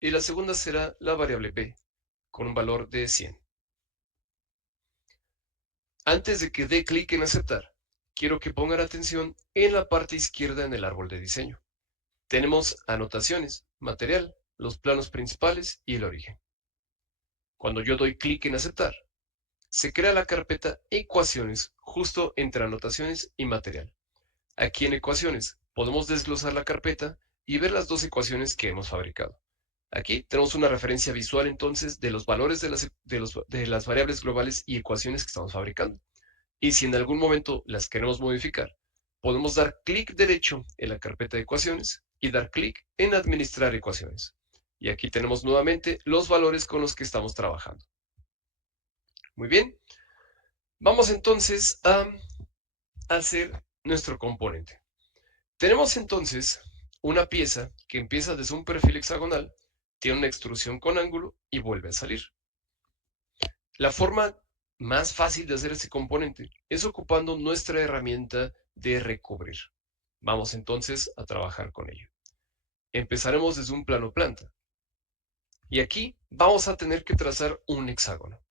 y la segunda será la variable b con un valor de 100. Antes de que dé clic en aceptar, quiero que pongan atención en la parte izquierda en el árbol de diseño. Tenemos anotaciones, material, los planos principales y el origen. Cuando yo doy clic en aceptar, se crea la carpeta ecuaciones justo entre anotaciones y material. Aquí en ecuaciones podemos desglosar la carpeta y ver las dos ecuaciones que hemos fabricado. Aquí tenemos una referencia visual entonces de los valores de las variables globales y ecuaciones que estamos fabricando. Y si en algún momento las queremos modificar, podemos dar clic derecho en la carpeta de ecuaciones y dar clic en administrar ecuaciones. Y aquí tenemos nuevamente los valores con los que estamos trabajando. Muy bien, vamos entonces a hacer nuestro componente. Tenemos entonces una pieza que empieza desde un perfil hexagonal, tiene una extrusión con ángulo y vuelve a salir. La forma más fácil de hacer este componente es ocupando nuestra herramienta de recubrir. Vamos entonces a trabajar con ello. Empezaremos desde un plano planta. Y aquí vamos a tener que trazar un hexágono.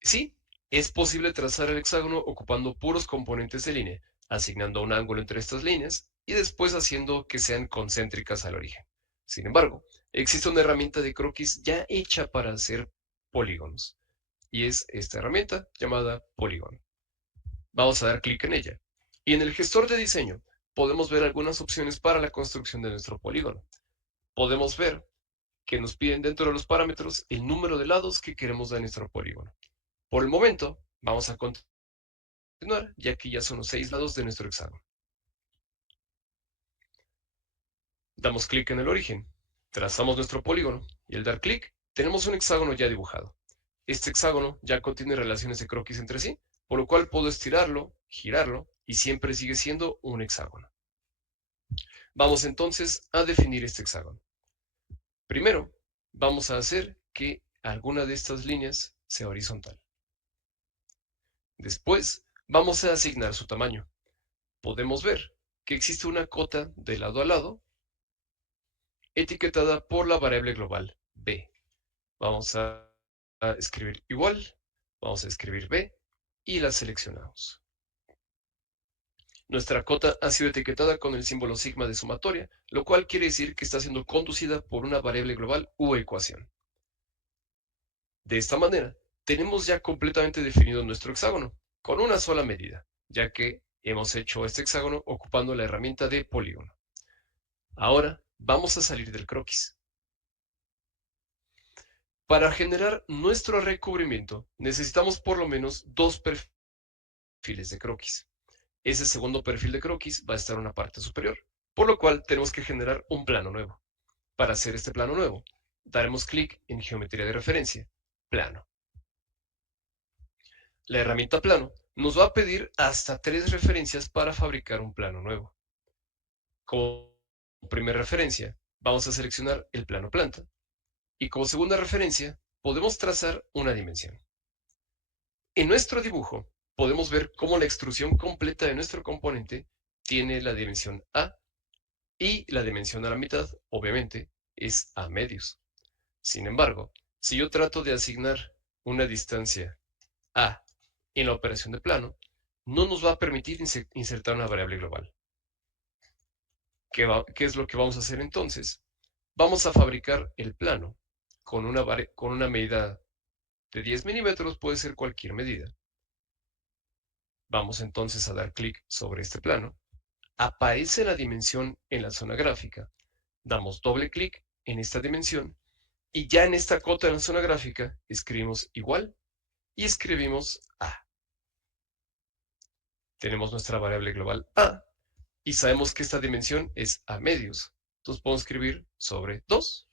Sí, es posible trazar el hexágono ocupando puros componentes de línea, asignando un ángulo entre estas líneas y después haciendo que sean concéntricas al origen. Sin embargo, existe una herramienta de croquis ya hecha para hacer polígonos, y es esta herramienta llamada Polygon. Vamos a dar clic en ella. Y en el gestor de diseño podemos ver algunas opciones para la construcción de nuestro polígono. Podemos ver que nos piden dentro de los parámetros el número de lados que queremos dar en nuestro polígono. Por el momento, vamos a continuar, ya que ya son los 6 lados de nuestro hexágono. Damos clic en el origen, trazamos nuestro polígono y al dar clic tenemos un hexágono ya dibujado. Este hexágono ya contiene relaciones de croquis entre sí, por lo cual puedo estirarlo, girarlo y siempre sigue siendo un hexágono. Vamos entonces a definir este hexágono. Primero, vamos a hacer que alguna de estas líneas sea horizontal. Después, vamos a asignar su tamaño. Podemos ver que existe una cota de lado a lado etiquetada por la variable global b. Vamos a escribir igual, vamos a escribir b y la seleccionamos. Nuestra cota ha sido etiquetada con el símbolo sigma de sumatoria, lo cual quiere decir que está siendo conducida por una variable global u ecuación. De esta manera, tenemos ya completamente definido nuestro hexágono, con una sola medida, ya que hemos hecho este hexágono ocupando la herramienta de polígono. Ahora vamos a salir del croquis. Para generar nuestro recubrimiento, necesitamos por lo menos dos perfiles de croquis. Ese segundo perfil de croquis va a estar en una parte superior, por lo cual tenemos que generar un plano nuevo. Para hacer este plano nuevo, daremos clic en Geometría de referencia, Plano. La herramienta Plano nos va a pedir hasta 3 referencias para fabricar un plano nuevo. Como primera referencia, vamos a seleccionar el plano planta. Y como segunda referencia, podemos trazar una dimensión. En nuestro dibujo, podemos ver cómo la extrusión completa de nuestro componente tiene la dimensión A y la dimensión a la mitad, obviamente, es A medios. Sin embargo, si yo trato de asignar una distancia A en la operación de plano, no nos va a permitir insertar una variable global. ¿Qué es lo que vamos a hacer entonces? Vamos a fabricar el plano con una medida de 10 milímetros, puede ser cualquier medida. Vamos entonces a dar clic sobre este plano. Aparece la dimensión en la zona gráfica. Damos doble clic en esta dimensión y ya en esta cota de la zona gráfica escribimos igual y escribimos A. Tenemos nuestra variable global A y sabemos que esta dimensión es A medios. Entonces podemos escribir sobre 2.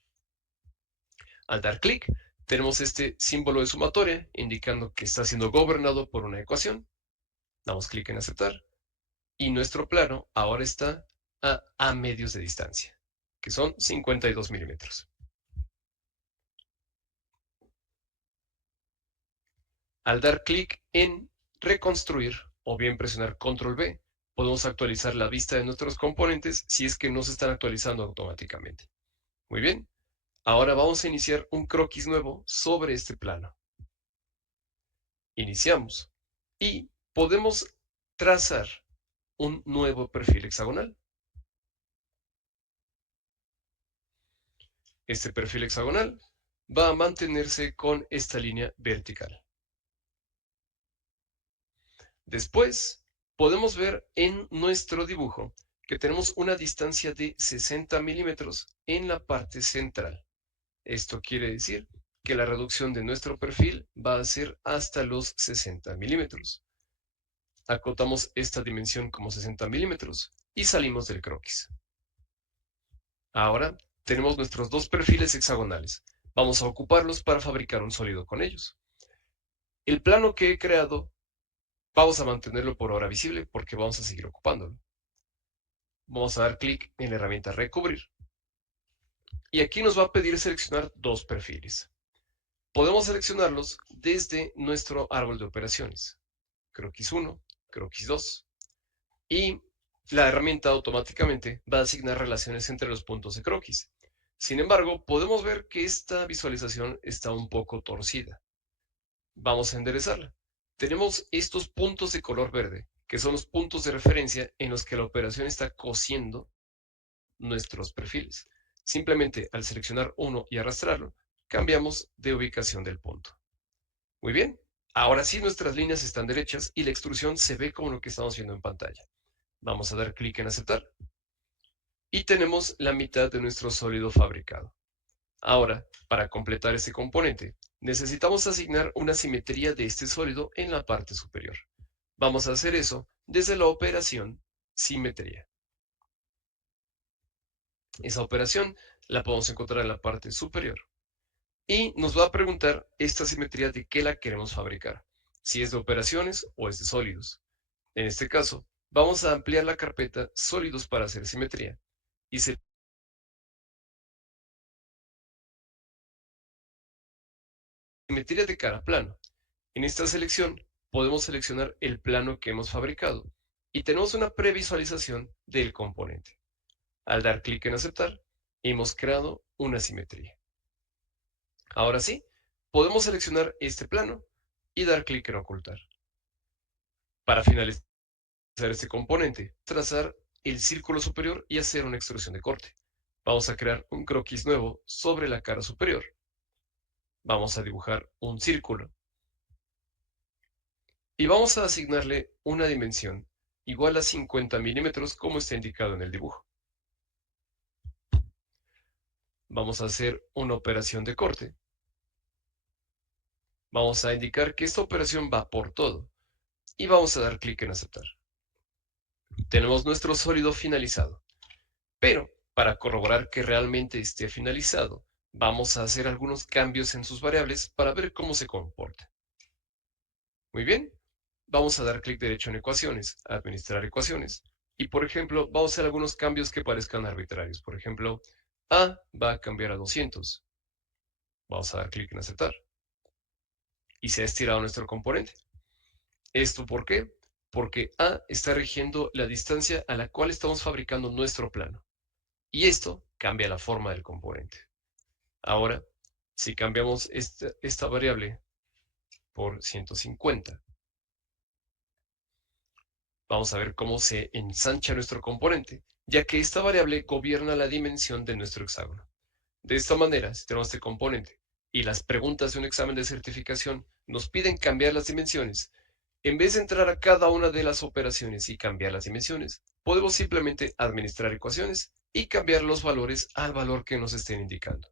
Al dar clic, tenemos este símbolo de sumatoria indicando que está siendo gobernado por una ecuación. Damos clic en aceptar y nuestro plano ahora está a medios de distancia, que son 52 milímetros. Al dar clic en reconstruir o bien presionar control B, podemos actualizar la vista de nuestros componentes si es que no se están actualizando automáticamente. Muy bien, ahora vamos a iniciar un croquis nuevo sobre este plano. Iniciamos y podemos trazar un nuevo perfil hexagonal. Este perfil hexagonal va a mantenerse con esta línea vertical. Después, podemos ver en nuestro dibujo que tenemos una distancia de 60 milímetros en la parte central. Esto quiere decir que la reducción de nuestro perfil va a ser hasta los 60 milímetros. Acotamos esta dimensión como 60 milímetros y salimos del croquis. Ahora tenemos nuestros dos perfiles hexagonales. Vamos a ocuparlos para fabricar un sólido con ellos. El plano que he creado, vamos a mantenerlo por ahora visible porque vamos a seguir ocupándolo. Vamos a dar clic en la herramienta Recubrir. Y aquí nos va a pedir seleccionar dos perfiles. Podemos seleccionarlos desde nuestro árbol de operaciones. Croquis 1, croquis 2. Y la herramienta automáticamente va a asignar relaciones entre los puntos de croquis. Sin embargo, podemos ver que esta visualización está un poco torcida. Vamos a enderezarla. Tenemos estos puntos de color verde, que son los puntos de referencia en los que la operación está cosiendo nuestros perfiles. Simplemente al seleccionar uno y arrastrarlo, cambiamos de ubicación del punto. Muy bien, ahora sí nuestras líneas están derechas y la extrusión se ve como lo que estamos viendo en pantalla. Vamos a dar clic en aceptar y tenemos la mitad de nuestro sólido fabricado. Ahora, para completar este componente, necesitamos asignar una simetría de este sólido en la parte superior. Vamos a hacer eso desde la operación simetría. Esa operación la podemos encontrar en la parte superior. Y nos va a preguntar esta simetría de qué la queremos fabricar, si es de operaciones o es de sólidos. En este caso, vamos a ampliar la carpeta sólidos para hacer simetría y simetría de cada plano. En esta selección podemos seleccionar el plano que hemos fabricado y tenemos una previsualización del componente. Al dar clic en aceptar, hemos creado una simetría. Ahora sí, podemos seleccionar este plano y dar clic en ocultar. Para finalizar este componente, trazar el círculo superior y hacer una extrusión de corte. Vamos a crear un croquis nuevo sobre la cara superior. Vamos a dibujar un círculo y vamos a asignarle una dimensión igual a 50 milímetros como está indicado en el dibujo. Vamos a hacer una operación de corte. Vamos a indicar que esta operación va por todo y vamos a dar clic en aceptar. Tenemos nuestro sólido finalizado, pero para corroborar que realmente esté finalizado, vamos a hacer algunos cambios en sus variables para ver cómo se comporta. Muy bien, vamos a dar clic derecho en ecuaciones, administrar ecuaciones, y por ejemplo, vamos a hacer algunos cambios que parezcan arbitrarios. Por ejemplo, A va a cambiar a 200. Vamos a dar clic en aceptar. Y se ha estirado nuestro componente. ¿Esto por qué? Porque A está rigiendo la distancia a la cual estamos fabricando nuestro plano. Y esto cambia la forma del componente. Ahora, si cambiamos esta variable por 150, vamos a ver cómo se ensancha nuestro componente, ya que esta variable gobierna la dimensión de nuestro hexágono. De esta manera, si tenemos este componente y las preguntas de un examen de certificación nos piden cambiar las dimensiones, en vez de entrar a cada una de las operaciones y cambiar las dimensiones, podemos simplemente administrar ecuaciones y cambiar los valores al valor que nos estén indicando.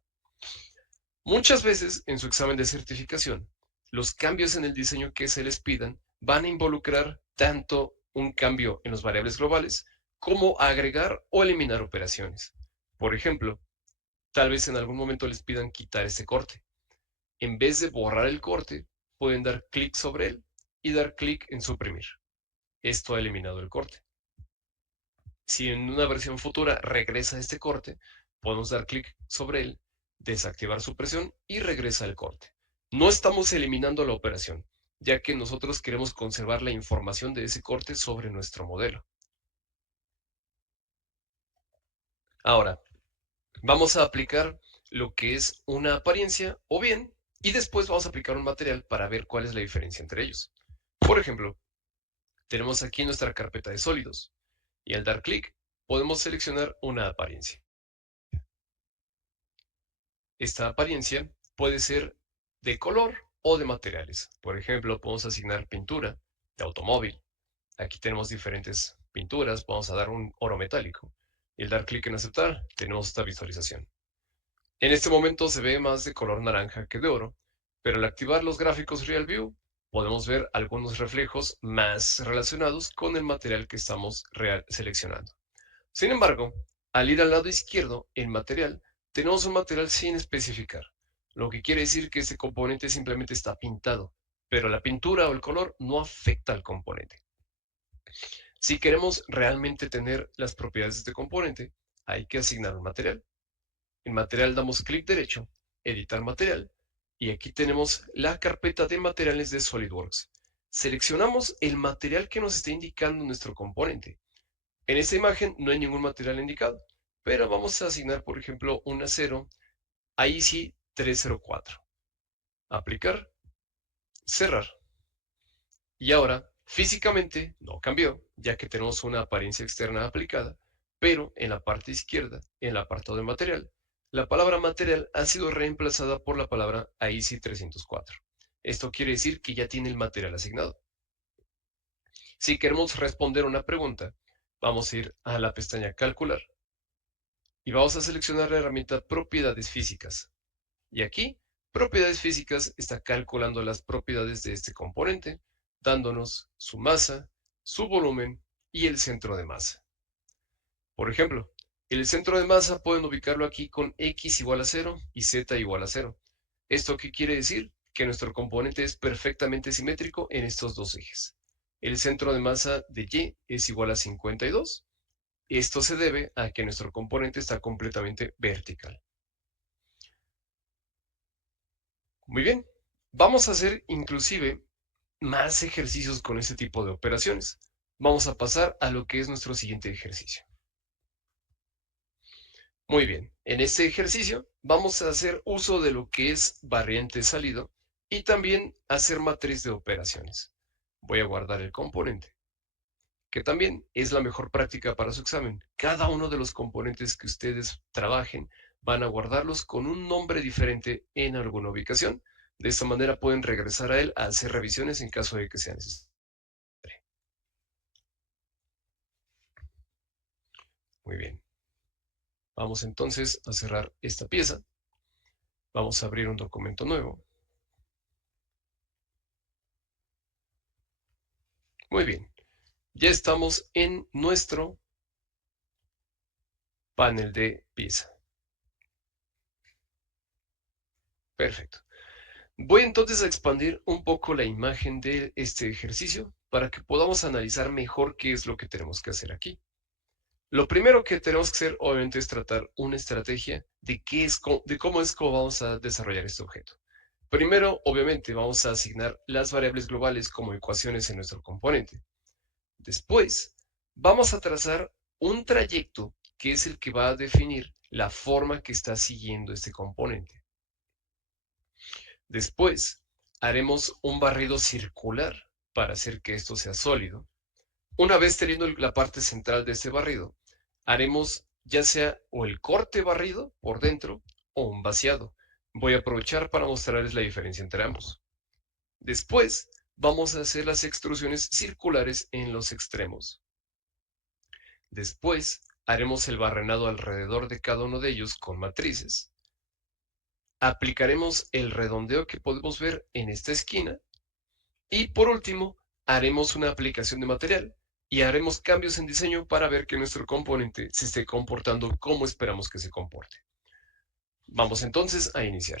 Muchas veces en su examen de certificación, los cambios en el diseño que se les pidan van a involucrar tanto un cambio en las variables globales como agregar o eliminar operaciones. Por ejemplo, tal vez en algún momento les pidan quitar este corte. En vez de borrar el corte, pueden dar clic sobre él y dar clic en suprimir. Esto ha eliminado el corte. Si en una versión futura regresa este corte, podemos dar clic sobre él, desactivar supresión y regresa el corte. No estamos eliminando la operación, ya que nosotros queremos conservar la información de ese corte sobre nuestro modelo. Ahora, vamos a aplicar lo que es una apariencia o bien, y después vamos a aplicar un material para ver cuál es la diferencia entre ellos. Por ejemplo, tenemos aquí nuestra carpeta de sólidos y al dar clic podemos seleccionar una apariencia. Esta apariencia puede ser de color o de materiales. Por ejemplo, podemos asignar pintura de automóvil. Aquí tenemos diferentes pinturas. Vamos a dar un oro metálico. Y al dar clic en aceptar, tenemos esta visualización. En este momento se ve más de color naranja que de oro, pero al activar los gráficos Real View, podemos ver algunos reflejos más relacionados con el material que estamos seleccionando. Sin embargo, al ir al lado izquierdo, en material, tenemos un material sin especificar, lo que quiere decir que este componente simplemente está pintado, pero la pintura o el color no afecta al componente. Si queremos realmente tener las propiedades de este componente, hay que asignar un material. En material damos clic derecho, editar material, y aquí tenemos la carpeta de materiales de SolidWorks. Seleccionamos el material que nos está indicando nuestro componente. En esta imagen no hay ningún material indicado, pero vamos a asignar, por ejemplo, un acero AISI 304. Aplicar, cerrar. Y ahora, físicamente no cambió, ya que tenemos una apariencia externa aplicada, pero en la parte izquierda, en el apartado de material, la palabra material ha sido reemplazada por la palabra AISI 304. Esto quiere decir que ya tiene el material asignado. Si queremos responder una pregunta, vamos a ir a la pestaña Calcular y vamos a seleccionar la herramienta Propiedades Físicas. Y aquí, Propiedades Físicas está calculando las propiedades de este componente, dándonos su masa, su volumen y el centro de masa. Por ejemplo, el centro de masa pueden ubicarlo aquí con x igual a 0 y z igual a 0. ¿Esto qué quiere decir? Que nuestro componente es perfectamente simétrico en estos dos ejes. El centro de masa de y es igual a 52. Esto se debe a que nuestro componente está completamente vertical. Muy bien, Vamos a hacer inclusive más ejercicios con este tipo de operaciones. Vamos a pasar a lo que es nuestro siguiente ejercicio. Muy bien, en este ejercicio vamos a hacer uso de lo que es barriente-salido y también hacer matriz de operaciones. Voy a guardar el componente, que también es la mejor práctica para su examen. Cada uno de los componentes que ustedes trabajen van a guardarlos con un nombre diferente en alguna ubicación. De esta manera pueden regresar a él a hacer revisiones en caso de que sea necesario. Muy bien. Vamos entonces a cerrar esta pieza. Vamos a abrir un documento nuevo. Muy bien. Ya estamos en nuestro panel de pieza. Perfecto. Voy entonces a expandir un poco la imagen de este ejercicio para que podamos analizar mejor qué es lo que tenemos que hacer aquí. Lo primero que tenemos que hacer, obviamente, es tratar una estrategia de cómo vamos a desarrollar este objeto. Primero, obviamente, vamos a asignar las variables globales como ecuaciones en nuestro componente. Después, vamos a trazar un trayecto que es el que va a definir la forma que está siguiendo este componente. Después, haremos un barrido circular para hacer que esto sea sólido. Una vez teniendo la parte central de este barrido, haremos ya sea o el corte barrido por dentro o un vaciado. Voy a aprovechar para mostrarles la diferencia entre ambos. Después, vamos a hacer las extrusiones circulares en los extremos. Después, haremos el barrenado alrededor de cada uno de ellos con matrices. Aplicaremos el redondeo que podemos ver en esta esquina. Y por último, haremos una aplicación de material y haremos cambios en diseño para ver que nuestro componente se esté comportando como esperamos que se comporte. Vamos entonces a iniciar.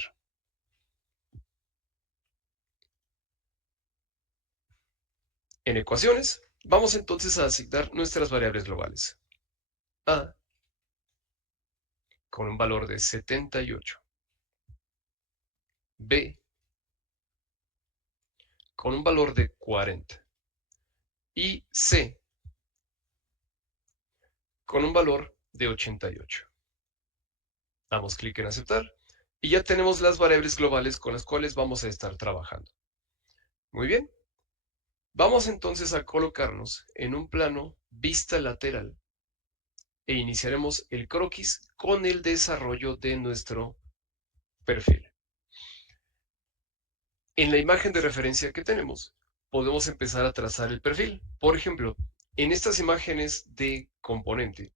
En ecuaciones, vamos entonces a asignar nuestras variables globales. A con un valor de 78. B con un valor de 40. Y C con un valor de 88. Damos clic en aceptar y ya tenemos las variables globales con las cuales vamos a estar trabajando. Muy bien. Vamos entonces a colocarnos en un plano vista lateral e iniciaremos el croquis con el desarrollo de nuestro perfil. En la imagen de referencia que tenemos, podemos empezar a trazar el perfil. Por ejemplo, en estas imágenes de componente,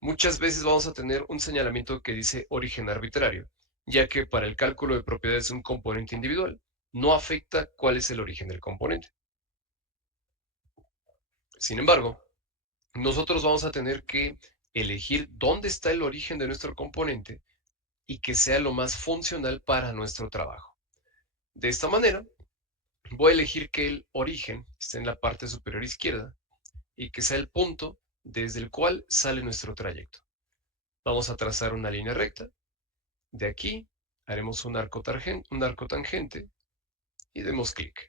muchas veces vamos a tener un señalamiento que dice origen arbitrario, ya que para el cálculo de propiedades de un componente individual no afecta cuál es el origen del componente. Sin embargo, nosotros vamos a tener que elegir dónde está el origen de nuestro componente y que sea lo más funcional para nuestro trabajo. De esta manera, voy a elegir que el origen esté en la parte superior izquierda y que sea el punto desde el cual sale nuestro trayecto. Vamos a trazar una línea recta. De aquí haremos un arco tangente y demos clic.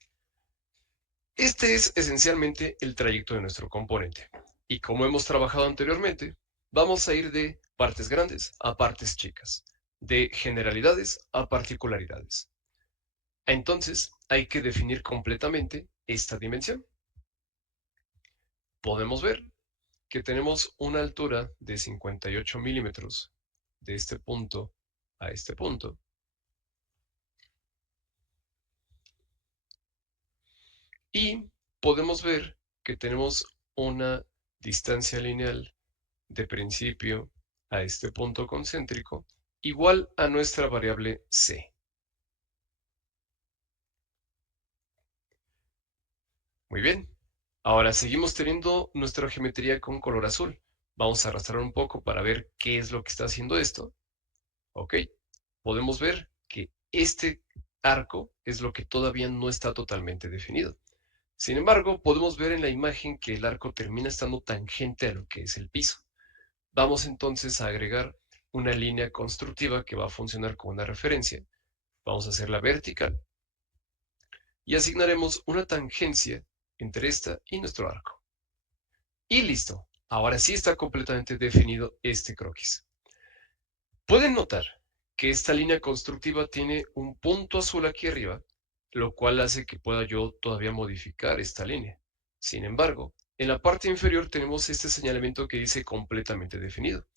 Este es esencialmente el trayecto de nuestro componente. Y como hemos trabajado anteriormente, vamos a ir de partes grandes a partes chicas, de generalidades a particularidades. Entonces, hay que definir completamente esta dimensión. Podemos ver que tenemos una altura de 58 milímetros de este punto a este punto. Y podemos ver que tenemos una distancia lineal de principio a este punto concéntrico igual a nuestra variable c. Muy bien. Ahora seguimos teniendo nuestra geometría con color azul. Vamos a arrastrar un poco para ver qué es lo que está haciendo esto. Ok. Podemos ver que este arco es lo que todavía no está totalmente definido. Sin embargo, podemos ver en la imagen que el arco termina estando tangente a lo que es el piso. Vamos entonces a agregar una línea constructiva que va a funcionar como una referencia. Vamos a hacerla vertical y asignaremos una tangencia entre esta y nuestro arco. Y listo, ahora sí está completamente definido este croquis. Pueden notar que esta línea constructiva tiene un punto azul aquí arriba, lo cual hace que pueda yo todavía modificar esta línea. Sin embargo, en la parte inferior tenemos este señalamiento que dice completamente definido.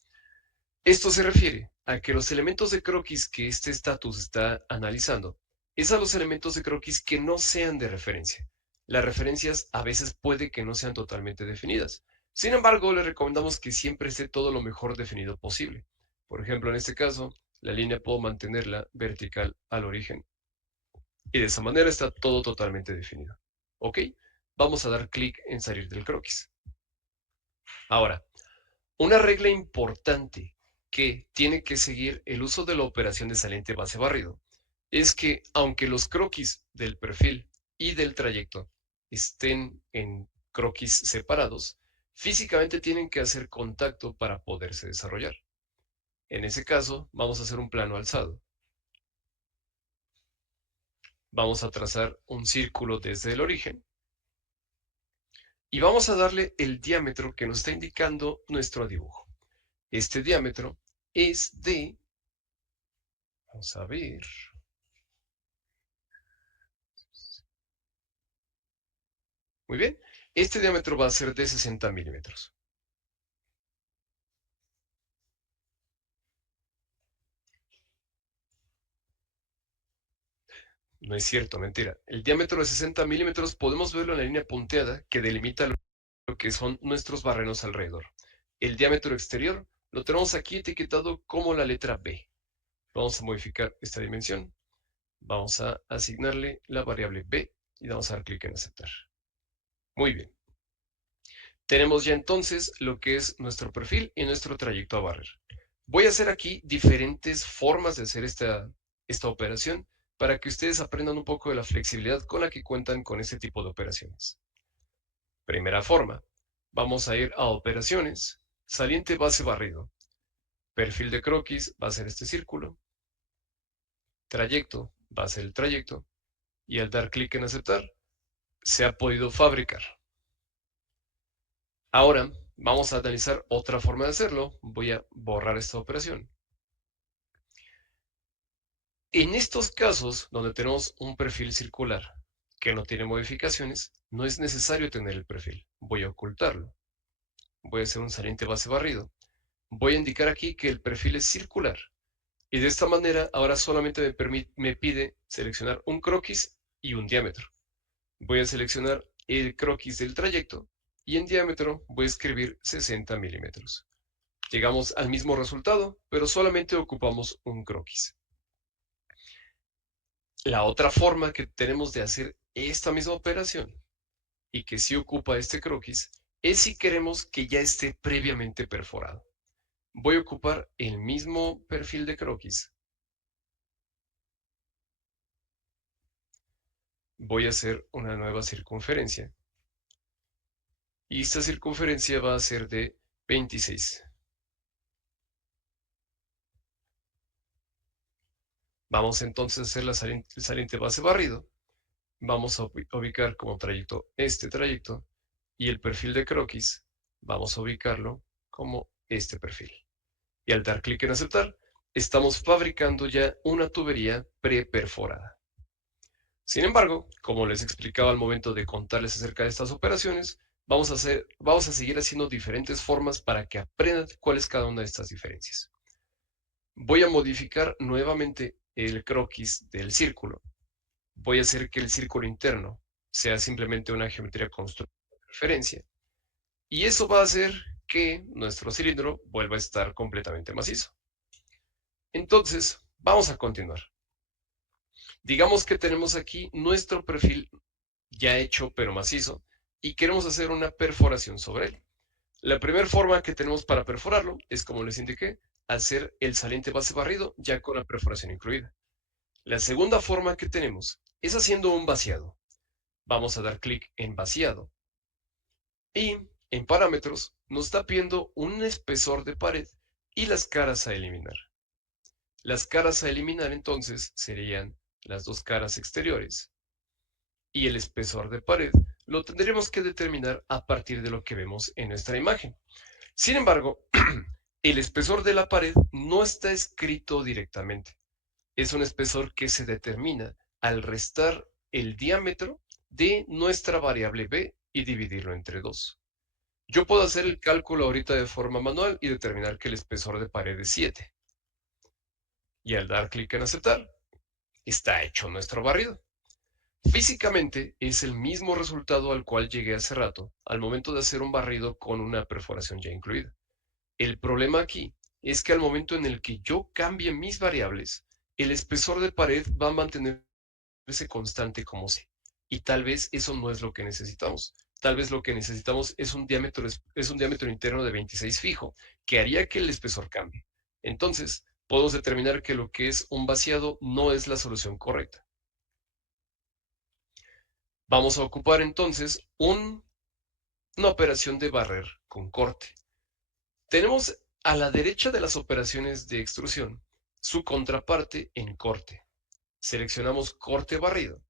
Esto se refiere a que los elementos de croquis que este estatus está analizando es a los elementos de croquis que no sean de referencia. Las referencias a veces puede que no sean totalmente definidas. Sin embargo, le recomendamos que siempre esté todo lo mejor definido posible. Por ejemplo, en este caso, la línea puedo mantenerla vertical al origen. Y de esa manera está todo totalmente definido. ¿Ok? Vamos a dar clic en salir del croquis. Ahora, una regla importante que tiene que seguir el uso de la operación de saliente base barrido es que aunque los croquis del perfil y del trayecto estén en croquis separados, físicamente tienen que hacer contacto para poderse desarrollar. En ese caso, vamos a hacer un plano alzado. Vamos a trazar un círculo desde el origen y vamos a darle el diámetro que nos está indicando nuestro dibujo. Este diámetro es de, vamos a ver, muy bien, este diámetro va a ser de 60 milímetros. No es cierto, mentira. El diámetro de 60 milímetros podemos verlo en la línea punteada que delimita lo que son nuestros barrenos alrededor. El diámetro exterior lo tenemos aquí etiquetado como la letra B. Vamos a modificar esta dimensión. Vamos a asignarle la variable B y vamos a dar clic en aceptar. Muy bien. Tenemos ya entonces lo que es nuestro perfil y nuestro trayecto a barrer. Voy a hacer aquí diferentes formas de hacer esta operación para que ustedes aprendan un poco de la flexibilidad con la que cuentan con este tipo de operaciones. Primera forma, vamos a ir a operaciones, saliente base barrido. Perfil de croquis va a ser este círculo. Trayecto va a ser el trayecto. Y al dar clic en aceptar, se ha podido fabricar. Ahora vamos a analizar otra forma de hacerlo. Voy a borrar esta operación. En estos casos, donde tenemos un perfil circular que no tiene modificaciones, no es necesario tener el perfil. Voy a ocultarlo. Voy a hacer un saliente base barrido. Voy a indicar aquí que el perfil es circular. Y de esta manera, ahora solamente me pide seleccionar un croquis y un diámetro. Voy a seleccionar el croquis del trayecto y en diámetro voy a escribir 60 milímetros. Llegamos al mismo resultado, pero solamente ocupamos un croquis. La otra forma que tenemos de hacer esta misma operación y que sí ocupa este croquis es si queremos que ya esté previamente perforado. Voy a ocupar el mismo perfil de croquis. Voy a hacer una nueva circunferencia. Y esta circunferencia va a ser de 26. Vamos entonces a hacer el saliente base barrido. Vamos a ubicar como trayecto este trayecto y el perfil de croquis vamos a ubicarlo como este perfil. Y al dar clic en aceptar, estamos fabricando ya una tubería preperforada. Sin embargo, como les explicaba al momento de contarles acerca de estas operaciones, vamos a seguir haciendo diferentes formas para que aprendan cuál es cada una de estas diferencias. Voy a modificar nuevamente el croquis del círculo. Voy a hacer que el círculo interno sea simplemente una geometría constructiva de referencia. Y eso va a hacer que nuestro cilindro vuelva a estar completamente macizo. Entonces, vamos a continuar. Digamos que tenemos aquí nuestro perfil ya hecho pero macizo y queremos hacer una perforación sobre él. La primera forma que tenemos para perforarlo es, como les indiqué, hacer el saliente base barrido ya con la perforación incluida. La segunda forma que tenemos es haciendo un vaciado. Vamos a dar clic en vaciado y en parámetros nos está pidiendo un espesor de pared y las caras a eliminar. Las caras a eliminar entonces serían las dos caras exteriores y el espesor de pared lo tendremos que determinar a partir de lo que vemos en nuestra imagen. Sin embargo, el espesor de la pared no está escrito directamente. Es un espesor que se determina al restar el diámetro de nuestra variable b y dividirlo entre 2. Yo puedo hacer el cálculo ahorita de forma manual y determinar que el espesor de pared es 7. Y al dar clic en aceptar, está hecho nuestro barrido. Físicamente es el mismo resultado al cual llegué hace rato al momento de hacer un barrido con una perforación ya incluida. El problema aquí es que al momento en el que yo cambie mis variables, el espesor de pared va a mantenerse constante como C. Y tal vez eso no es lo que necesitamos. Tal vez lo que necesitamos es un diámetro interno de 26 fijo, que haría que el espesor cambie. Entonces, podemos determinar que lo que es un vaciado no es la solución correcta. Vamos a ocupar entonces una operación de barrer con corte. Tenemos a la derecha de las operaciones de extrusión su contraparte en corte. Seleccionamos corte barrido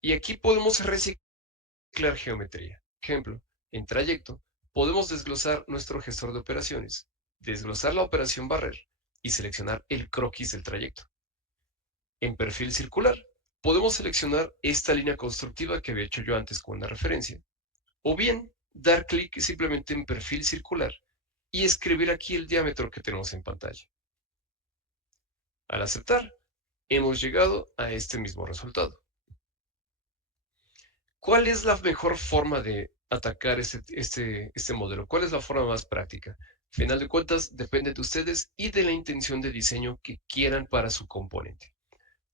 y aquí podemos reciclar geometría. Ejemplo, en trayecto podemos desglosar nuestro gestor de operaciones, desglosar la operación barrer y seleccionar el croquis del trayecto. En perfil circular podemos seleccionar esta línea constructiva que había hecho yo antes con una referencia, o bien dar clic simplemente en perfil circular y escribir aquí el diámetro que tenemos en pantalla. Al aceptar, hemos llegado a este mismo resultado. ¿Cuál es la mejor forma de atacar este modelo? ¿Cuál es la forma más práctica? Final de cuentas, depende de ustedes y de la intención de diseño que quieran para su componente.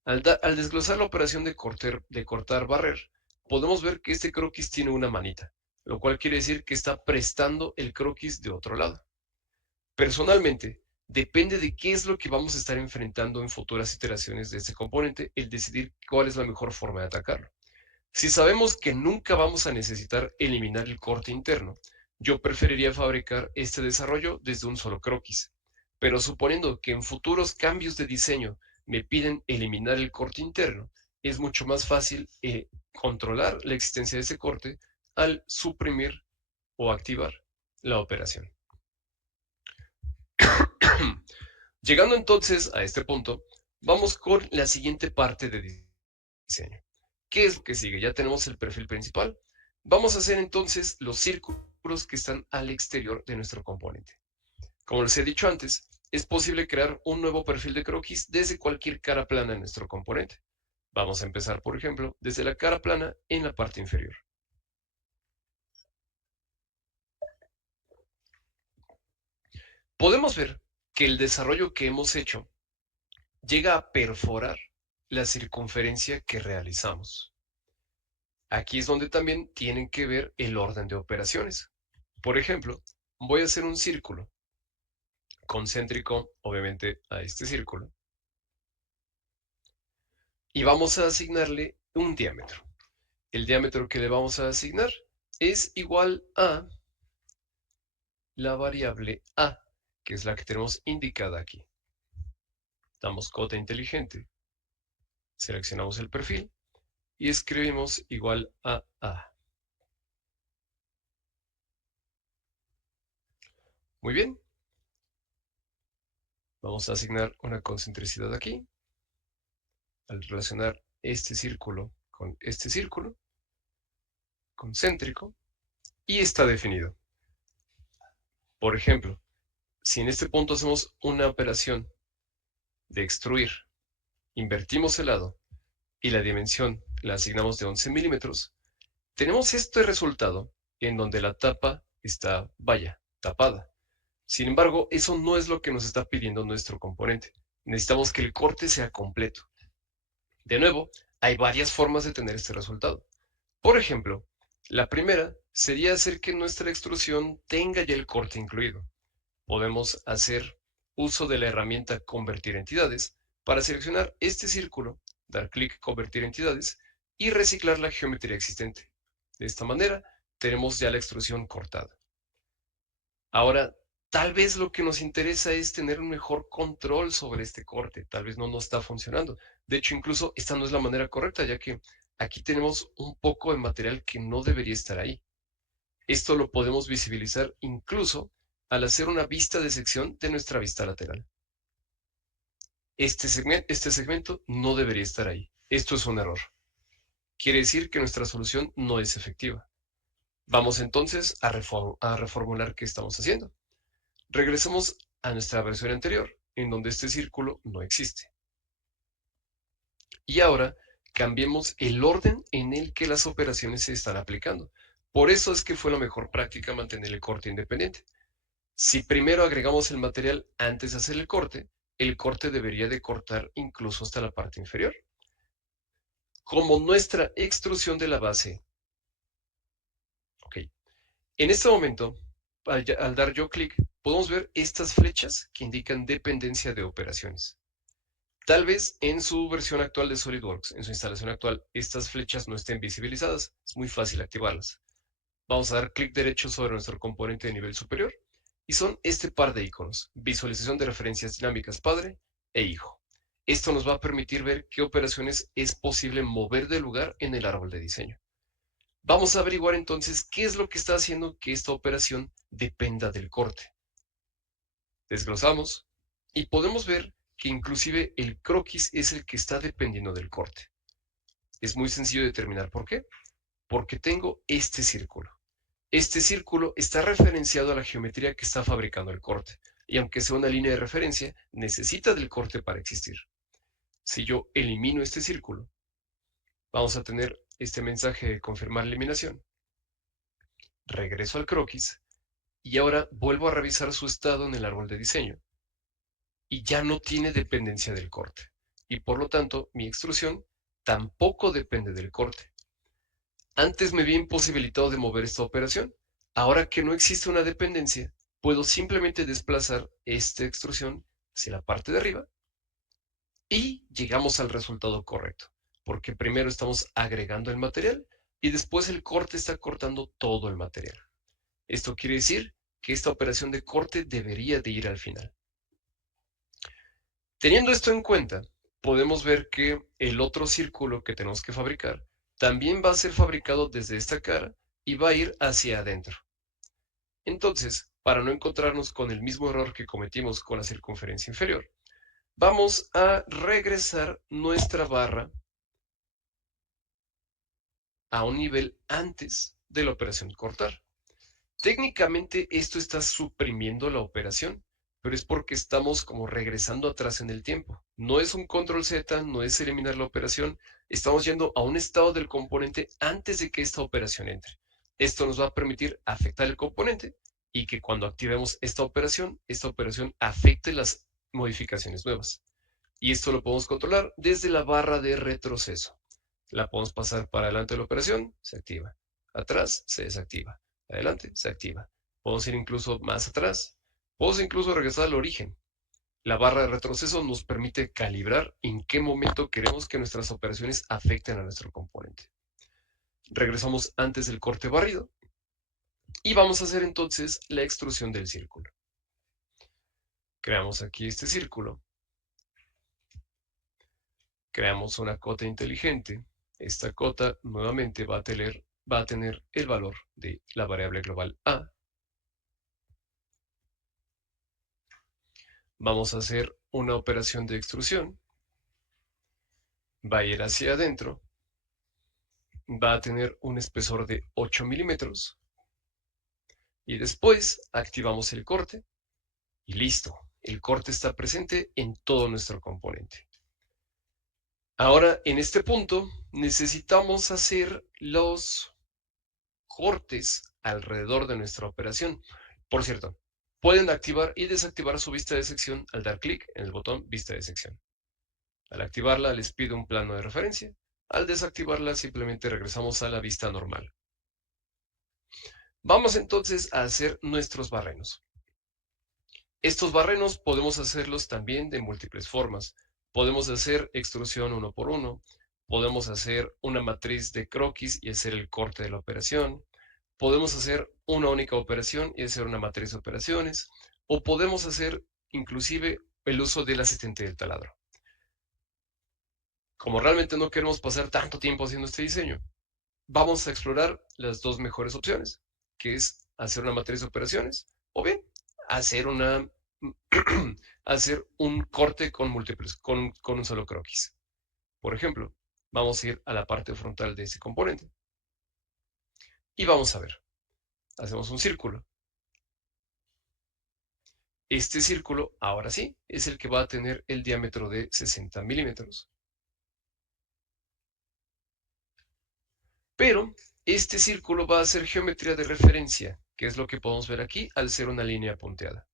Al desglosar la operación de cortar barrer, podemos ver que este croquis tiene una manita, lo cual quiere decir que está prestando el croquis de otro lado. Personalmente, depende de qué es lo que vamos a estar enfrentando en futuras iteraciones de este componente, el decidir cuál es la mejor forma de atacarlo. Si sabemos que nunca vamos a necesitar eliminar el corte interno, yo preferiría fabricar este desarrollo desde un solo croquis. Pero suponiendo que en futuros cambios de diseño me piden eliminar el corte interno, es mucho más fácil controlar la existencia de ese corte al suprimir o activar la operación. Llegando entonces a este punto, vamos con la siguiente parte de diseño. ¿Qué es lo que sigue? Ya tenemos el perfil principal. Vamos a hacer entonces los círculos que están al exterior de nuestro componente. Como les he dicho antes, es posible crear un nuevo perfil de croquis desde cualquier cara plana en nuestro componente. Vamos a empezar, por ejemplo, desde la cara plana en la parte inferior. Podemos ver que el desarrollo que hemos hecho llega a perforar la circunferencia que realizamos. Aquí es donde también tienen que ver el orden de operaciones. Por ejemplo, voy a hacer un círculo concéntrico, obviamente, a este círculo, y vamos a asignarle un diámetro. El diámetro que le vamos a asignar es igual a la variable A, que es la que tenemos indicada aquí. Damos cota inteligente, seleccionamos el perfil y escribimos igual a A. Muy bien. Vamos a asignar una concentricidad aquí. Al relacionar este círculo con este círculo concéntrico, y está definido. Por ejemplo, si en este punto hacemos una operación de extruir, invertimos el lado y la dimensión la asignamos de 11 milímetros, tenemos este resultado en donde la tapa está, vaya, tapada. Sin embargo, eso no es lo que nos está pidiendo nuestro componente. Necesitamos que el corte sea completo. De nuevo, hay varias formas de tener este resultado. Por ejemplo, la primera sería hacer que nuestra extrusión tenga ya el corte incluido. Podemos hacer uso de la herramienta Convertir entidades para seleccionar este círculo, dar clic Convertir entidades y reciclar la geometría existente. De esta manera, tenemos ya la extrusión cortada. Ahora, tal vez lo que nos interesa es tener un mejor control sobre este corte. Tal vez no nos está funcionando. De hecho, incluso esta no es la manera correcta, ya que aquí tenemos un poco de material que no debería estar ahí. Esto lo podemos visibilizar incluso al hacer una vista de sección de nuestra vista lateral. Este segmento no debería estar ahí. Esto es un error. Quiere decir que nuestra solución no es efectiva. Vamos entonces a reformular qué estamos haciendo. Regresemos a nuestra versión anterior, en donde este círculo no existe. Y ahora cambiemos el orden en el que las operaciones se están aplicando. Por eso es que fue la mejor práctica mantener el corte independiente. Si primero agregamos el material antes de hacer el corte debería de cortar incluso hasta la parte inferior. Como nuestra extrusión de la base. Ok. En este momento, al dar yo clic, podemos ver estas flechas que indican dependencia de operaciones. Tal vez en su versión actual de SolidWorks, en su instalación actual, estas flechas no estén visibilizadas. Es muy fácil activarlas. Vamos a dar clic derecho sobre nuestro componente de nivel superior y son este par de iconos, visualización de referencias dinámicas padre e hijo. Esto nos va a permitir ver qué operaciones es posible mover de lugar en el árbol de diseño. Vamos a averiguar entonces qué es lo que está haciendo que esta operación dependa del corte. Desglosamos y podemos ver que inclusive el croquis es el que está dependiendo del corte. Es muy sencillo determinar por qué. Porque tengo este círculo. Este círculo está referenciado a la geometría que está fabricando el corte, y aunque sea una línea de referencia, necesita del corte para existir. Si yo elimino este círculo, vamos a tener este mensaje de confirmar eliminación. Regreso al croquis y ahora vuelvo a revisar su estado en el árbol de diseño. Y ya no tiene dependencia del corte. Y por lo tanto, mi extrusión tampoco depende del corte. Antes me había imposibilitado de mover esta operación. Ahora que no existe una dependencia, puedo simplemente desplazar esta extrusión hacia la parte de arriba y llegamos al resultado correcto, porque primero estamos agregando el material y después el corte está cortando todo el material. Esto quiere decir que esta operación de corte debería de ir al final. Teniendo esto en cuenta, podemos ver que el otro círculo que tenemos que fabricar también va a ser fabricado desde esta cara y va a ir hacia adentro. Entonces, para no encontrarnos con el mismo error que cometimos con la circunferencia inferior, vamos a regresar nuestra barra a un nivel antes de la operación cortar. Técnicamente esto está suprimiendo la operación, pero es porque estamos como regresando atrás en el tiempo. No es un control Z, no es eliminar la operación, estamos yendo a un estado del componente antes de que esta operación entre. Esto nos va a permitir afectar el componente y que cuando activemos esta operación afecte las modificaciones nuevas. Y esto lo podemos controlar desde la barra de retroceso. La podemos pasar para adelante de la operación, se activa. Atrás, se desactiva. Adelante, se activa. Podemos ir incluso más atrás. Podemos incluso regresar al origen. La barra de retroceso nos permite calibrar en qué momento queremos que nuestras operaciones afecten a nuestro componente. Regresamos antes del corte barrido y vamos a hacer entonces la extrusión del círculo. Creamos aquí este círculo. Creamos una cota inteligente. Esta cota nuevamente va a tener el valor de la variable global A. Vamos a hacer una operación de extrusión. Va a ir hacia adentro. Va a tener un espesor de 8 milímetros. Y después activamos el corte. Y listo. El corte está presente en todo nuestro componente. Ahora, en este punto, necesitamos hacer los cortes alrededor de nuestra operación. Por cierto, pueden activar y desactivar su vista de sección al dar clic en el botón vista de sección. Al activarla les pido un plano de referencia. Al desactivarla simplemente regresamos a la vista normal. Vamos entonces a hacer nuestros barrenos. Estos barrenos podemos hacerlos también de múltiples formas. Podemos hacer extrusión uno por uno. Podemos hacer una matriz de croquis y hacer el corte de la operación. Podemos hacer una única operación y hacer una matriz de operaciones. O podemos hacer inclusive el uso del asistente del taladro. Como realmente no queremos pasar tanto tiempo haciendo este diseño, vamos a explorar las dos mejores opciones, que es hacer una matriz de operaciones o bien hacer hacer un corte con múltiples, con un solo croquis. Por ejemplo, vamos a ir a la parte frontal de ese componente y vamos a ver, hacemos un círculo. Este círculo, ahora sí, es el que va a tener el diámetro de 60 milímetros. Pero este círculo va a ser geometría de referencia, que es lo que podemos ver aquí al ser una línea punteada.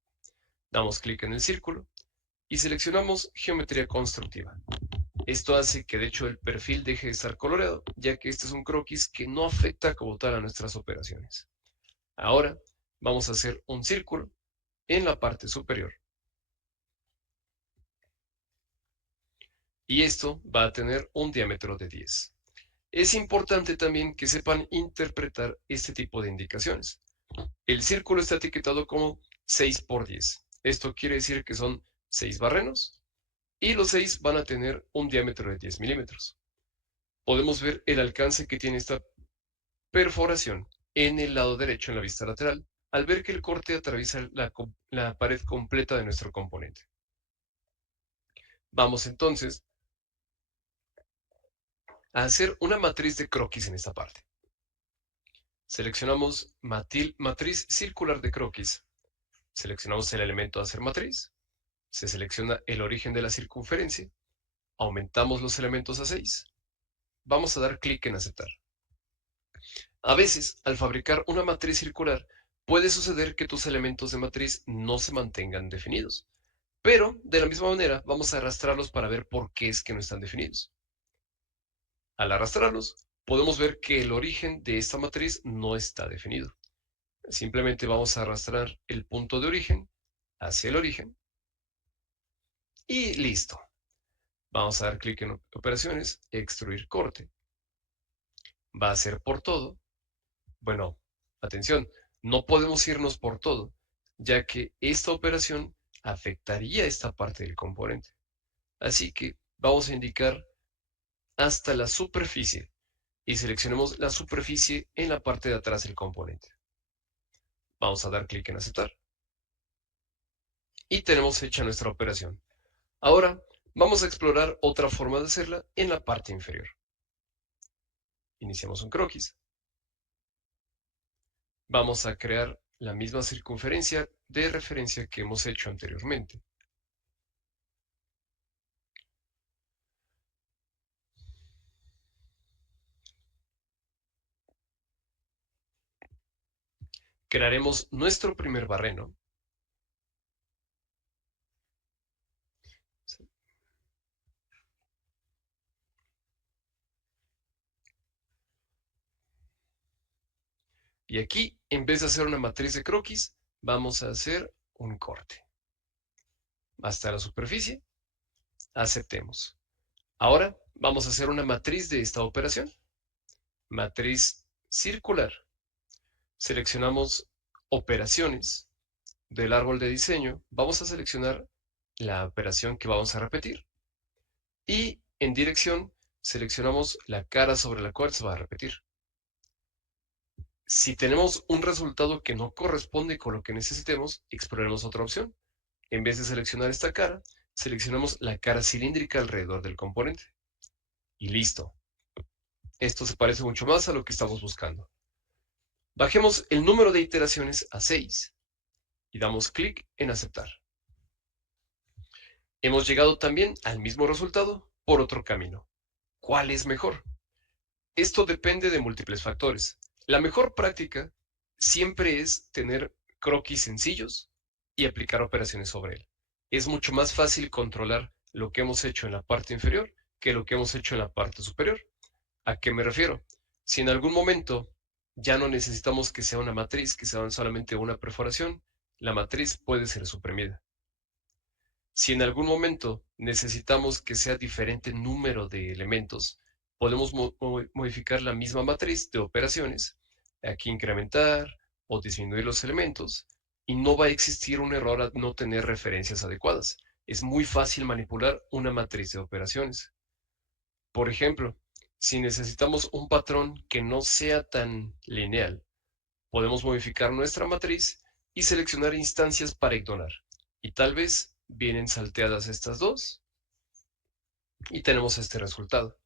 Damos clic en el círculo y seleccionamos geometría constructiva. Esto hace que de hecho el perfil deje de estar coloreado, ya que este es un croquis que no afecta como tal a nuestras operaciones. Ahora vamos a hacer un círculo en la parte superior. Y esto va a tener un diámetro de 10. Es importante también que sepan interpretar este tipo de indicaciones. El círculo está etiquetado como 6 por 10. Esto quiere decir que son 6 barrenos y los 6 van a tener un diámetro de 10 milímetros. Podemos ver el alcance que tiene esta perforación en el lado derecho en la vista lateral al ver que el corte atraviesa la pared completa de nuestro componente. Vamos entonces a hacer una matriz de croquis en esta parte. Seleccionamos matriz circular de croquis. Seleccionamos el elemento a hacer matriz. Se selecciona el origen de la circunferencia. Aumentamos los elementos a 6. Vamos a dar clic en aceptar. A veces, al fabricar una matriz circular, puede suceder que tus elementos de matriz no se mantengan definidos. Pero, de la misma manera, vamos a arrastrarlos para ver por qué es que no están definidos. Al arrastrarlos, podemos ver que el origen de esta matriz no está definido. Simplemente vamos a arrastrar el punto de origen hacia el origen y listo. Vamos a dar clic en operaciones, extruir corte. Va a ser por todo. Bueno, atención, no podemos irnos por todo, ya que esta operación afectaría esta parte del componente. Así que vamos a indicar hasta la superficie y seleccionemos la superficie en la parte de atrás del componente. Vamos a dar clic en aceptar. Y tenemos hecha nuestra operación. Ahora vamos a explorar otra forma de hacerla en la parte inferior. Iniciamos un croquis. Vamos a crear la misma circunferencia de referencia que hemos hecho anteriormente. Crearemos nuestro primer barreno. Y aquí, en vez de hacer una matriz de croquis, vamos a hacer un corte. Hasta la superficie, aceptemos. Ahora vamos a hacer una matriz de esta operación. Matriz circular. Seleccionamos operaciones del árbol de diseño. Vamos a seleccionar la operación que vamos a repetir. Y en dirección seleccionamos la cara sobre la cual se va a repetir. Si tenemos un resultado que no corresponde con lo que necesitemos, exploremos otra opción. En vez de seleccionar esta cara, seleccionamos la cara cilíndrica alrededor del componente. Y listo. Esto se parece mucho más a lo que estamos buscando. Bajemos el número de iteraciones a 6 y damos clic en aceptar. Hemos llegado también al mismo resultado por otro camino. ¿Cuál es mejor? Esto depende de múltiples factores. La mejor práctica siempre es tener croquis sencillos y aplicar operaciones sobre él. Es mucho más fácil controlar lo que hemos hecho en la parte inferior que lo que hemos hecho en la parte superior. ¿A qué me refiero? Si en algún momento ya no necesitamos que sea una matriz, que sea solamente una perforación, la matriz puede ser suprimida. Si en algún momento necesitamos que sea diferente número de elementos, podemos modificar la misma matriz de operaciones, aquí incrementar o disminuir los elementos, y no va a existir un error a no tener referencias adecuadas. Es muy fácil manipular una matriz de operaciones. Por ejemplo, si necesitamos un patrón que no sea tan lineal, podemos modificar nuestra matriz y seleccionar instancias para ignorar. Y tal vez vienen salteadas estas dos y tenemos este resultado.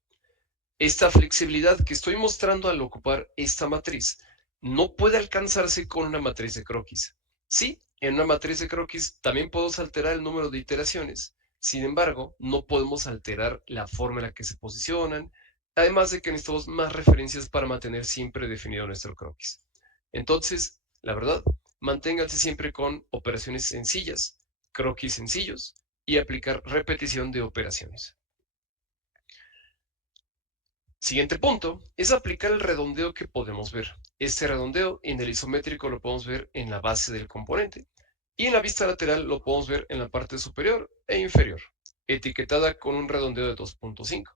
Esta flexibilidad que estoy mostrando al ocupar esta matriz no puede alcanzarse con una matriz de croquis. Sí, en una matriz de croquis también podemos alterar el número de iteraciones. Sin embargo, no podemos alterar la forma en la que se posicionan, además de que necesitamos más referencias para mantener siempre definido nuestro croquis. Entonces, la verdad, manténganse siempre con operaciones sencillas, croquis sencillos y aplicar repetición de operaciones. Siguiente punto es aplicar el redondeo que podemos ver. Este redondeo en el isométrico lo podemos ver en la base del componente y en la vista lateral lo podemos ver en la parte superior e inferior, etiquetada con un redondeo de 2.5.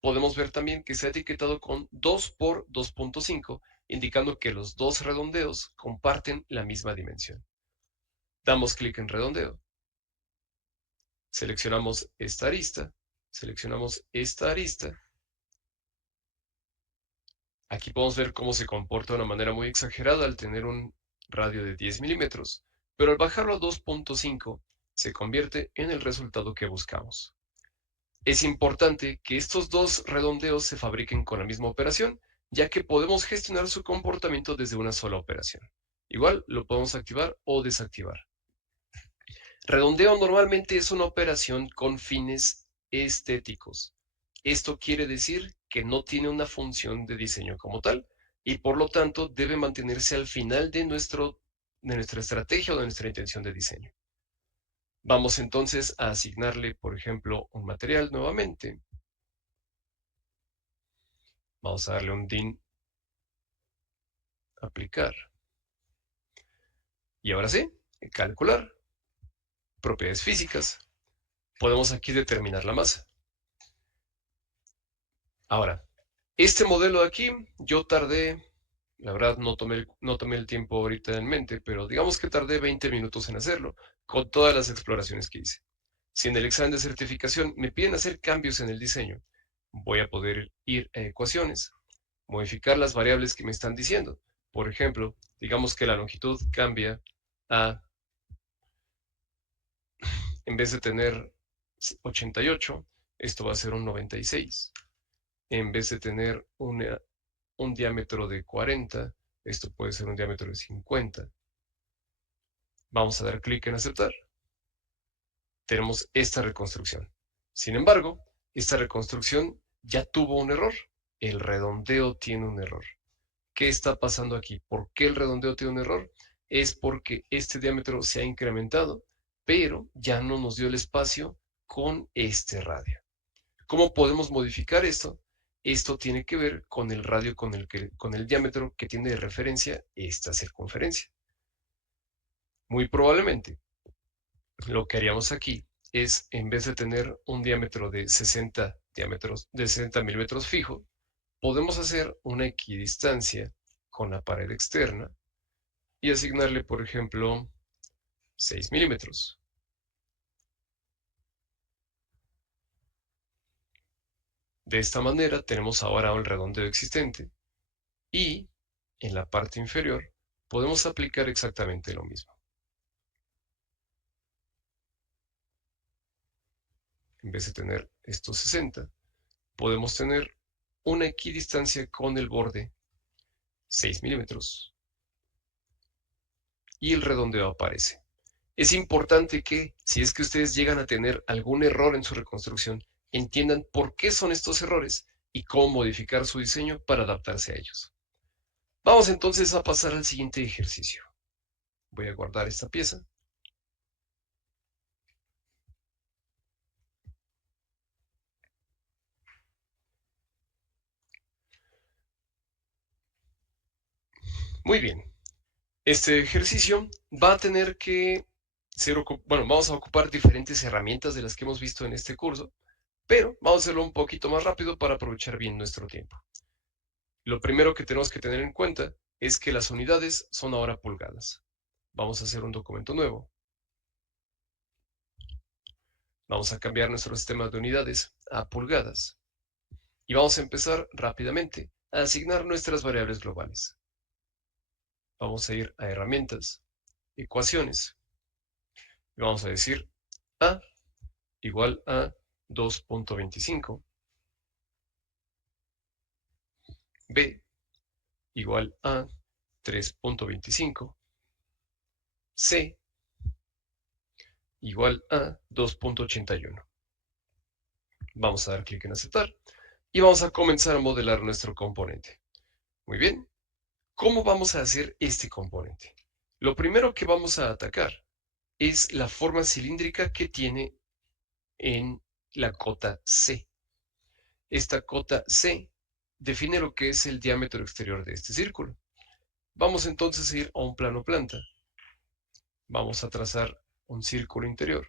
Podemos ver también que está etiquetado con 2 por 2.5, indicando que los dos redondeos comparten la misma dimensión. Damos clic en redondeo, seleccionamos esta arista, Aquí podemos ver cómo se comporta de una manera muy exagerada al tener un radio de 10 milímetros, pero al bajarlo a 2.5 se convierte en el resultado que buscamos. Es importante que estos dos redondeos se fabriquen con la misma operación, ya que podemos gestionar su comportamiento desde una sola operación. Igual lo podemos activar o desactivar. Redondeo normalmente es una operación con fines estéticos. Esto quiere decir que no tiene una función de diseño como tal y por lo tanto debe mantenerse al final de nuestra estrategia o de nuestra intención de diseño. Vamos entonces a asignarle, por ejemplo, un material nuevamente. Vamos a darle un DIN aplicar. Y ahora sí, calcular. Propiedades físicas. Podemos aquí determinar la masa. Ahora, este modelo de aquí, yo tardé, la verdad no tomé el tiempo ahorita en mente, pero digamos que tardé 20 minutos en hacerlo, con todas las exploraciones que hice. Si en el examen de certificación me piden hacer cambios en el diseño, voy a poder ir a ecuaciones, modificar las variables que me están diciendo. Por ejemplo, digamos que la longitud cambia a, en vez de tener 88, esto va a ser un 96. En vez de tener un diámetro de 40, esto puede ser un diámetro de 50. Vamos a dar clic en aceptar. Tenemos esta reconstrucción. Sin embargo, esta reconstrucción ya tuvo un error. El redondeo tiene un error. ¿Qué está pasando aquí? ¿Por qué el redondeo tiene un error? Es porque este diámetro se ha incrementado, pero ya no nos dio el espacio con este radio. ¿Cómo podemos modificar esto? Esto tiene que ver con el radio con el diámetro que tiene de referencia esta circunferencia. Muy probablemente lo que haríamos aquí es, en vez de tener un diámetro de 60 milímetros fijo, podemos hacer una equidistancia con la pared externa y asignarle, por ejemplo, 6 milímetros. De esta manera tenemos ahora un redondeo existente y en la parte inferior podemos aplicar exactamente lo mismo. En vez de tener estos 60, podemos tener una equidistancia con el borde 6 milímetros y el redondeo aparece. Es importante que, si es que ustedes llegan a tener algún error en su reconstrucción, entiendan por qué son estos errores y cómo modificar su diseño para adaptarse a ellos. Vamos entonces a pasar al siguiente ejercicio. Voy a guardar esta pieza. Muy bien. Este ejercicio va a tener que ser, vamos a ocupar diferentes herramientas de las que hemos visto en este curso, pero vamos a hacerlo un poquito más rápido para aprovechar bien nuestro tiempo. Lo primero que tenemos que tener en cuenta es que las unidades son ahora pulgadas. Vamos a hacer un documento nuevo. Vamos a cambiar nuestro sistema de unidades a pulgadas. Y vamos a empezar rápidamente a asignar nuestras variables globales. Vamos a ir a herramientas, ecuaciones, y vamos a decir A igual a 2.25, B igual a 3.25, C igual a 2.81. Vamos a dar clic en aceptar y vamos a comenzar a modelar nuestro componente. Muy bien, ¿cómo vamos a hacer este componente? Lo primero que vamos a atacar es la forma cilíndrica que tiene en la cota C. Esta cota C define lo que es el diámetro exterior de este círculo. Vamos entonces a ir a un plano planta. Vamos a trazar un círculo interior.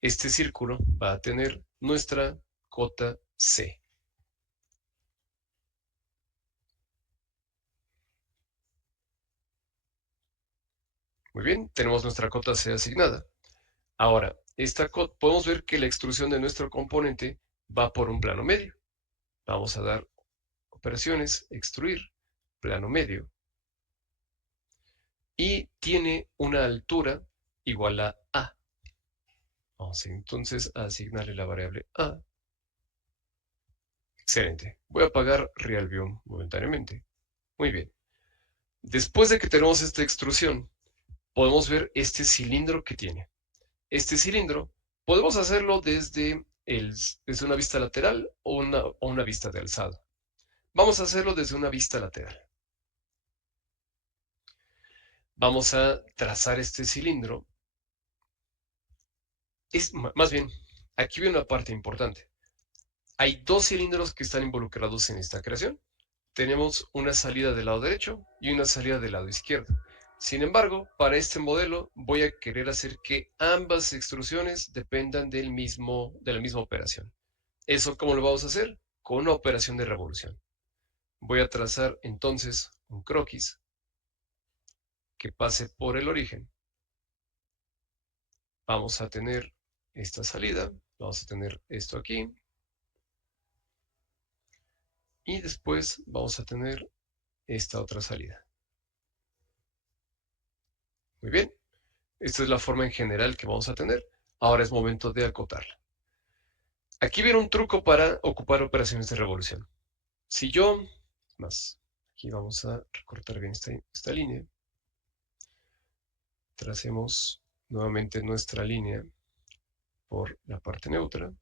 Este círculo va a tener nuestra cota C. Muy bien, tenemos nuestra cota C asignada. Ahora, podemos ver que la extrusión de nuestro componente va por un plano medio. Vamos a dar operaciones, extruir, plano medio. Y tiene una altura igual a A. Vamos entonces a asignarle la variable A. Excelente. Voy a apagar RealView momentáneamente. Muy bien. Después de que tenemos esta extrusión, podemos ver este cilindro que tiene. Este cilindro podemos hacerlo desde una vista lateral o una vista de alzado. Vamos a hacerlo desde una vista lateral. Vamos a trazar este cilindro. Más bien, aquí viene una parte importante. Hay dos cilindros que están involucrados en esta creación. Tenemos una salida del lado derecho y una salida del lado izquierdo. Sin embargo, para este modelo voy a querer hacer que ambas extrusiones dependan de la misma operación. ¿Eso cómo lo vamos a hacer? Con una operación de revolución. Voy a trazar entonces un croquis que pase por el origen. Vamos a tener esta salida, vamos a tener esto aquí. Y después vamos a tener esta otra salida. Muy bien, esta es la forma en general que vamos a tener. Ahora es momento de acotarla. Aquí viene un truco para ocupar operaciones de revolución. Si yo, aquí vamos a recortar bien esta línea. Tracemos nuevamente nuestra línea por la parte neutra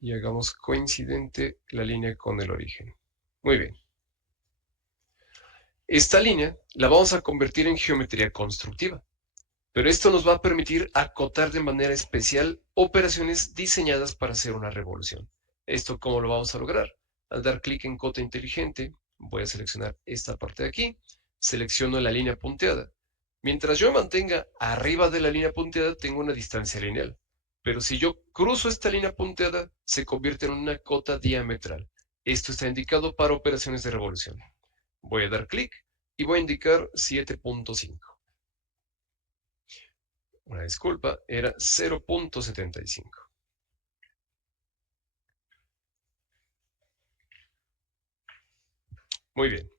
y hagamos coincidente la línea con el origen. Muy bien. Esta línea la vamos a convertir en geometría constructiva, pero esto nos va a permitir acotar de manera especial operaciones diseñadas para hacer una revolución. ¿Esto cómo lo vamos a lograr? Al dar clic en cota inteligente, voy a seleccionar esta parte de aquí, selecciono la línea punteada. Mientras yo me mantenga arriba de la línea punteada, tengo una distancia lineal. Pero si yo cruzo esta línea punteada, se convierte en una cota diametral. Esto está indicado para operaciones de revolución. Voy a dar clic y voy a indicar 7.5. Una disculpa, era 0.75. Muy bien,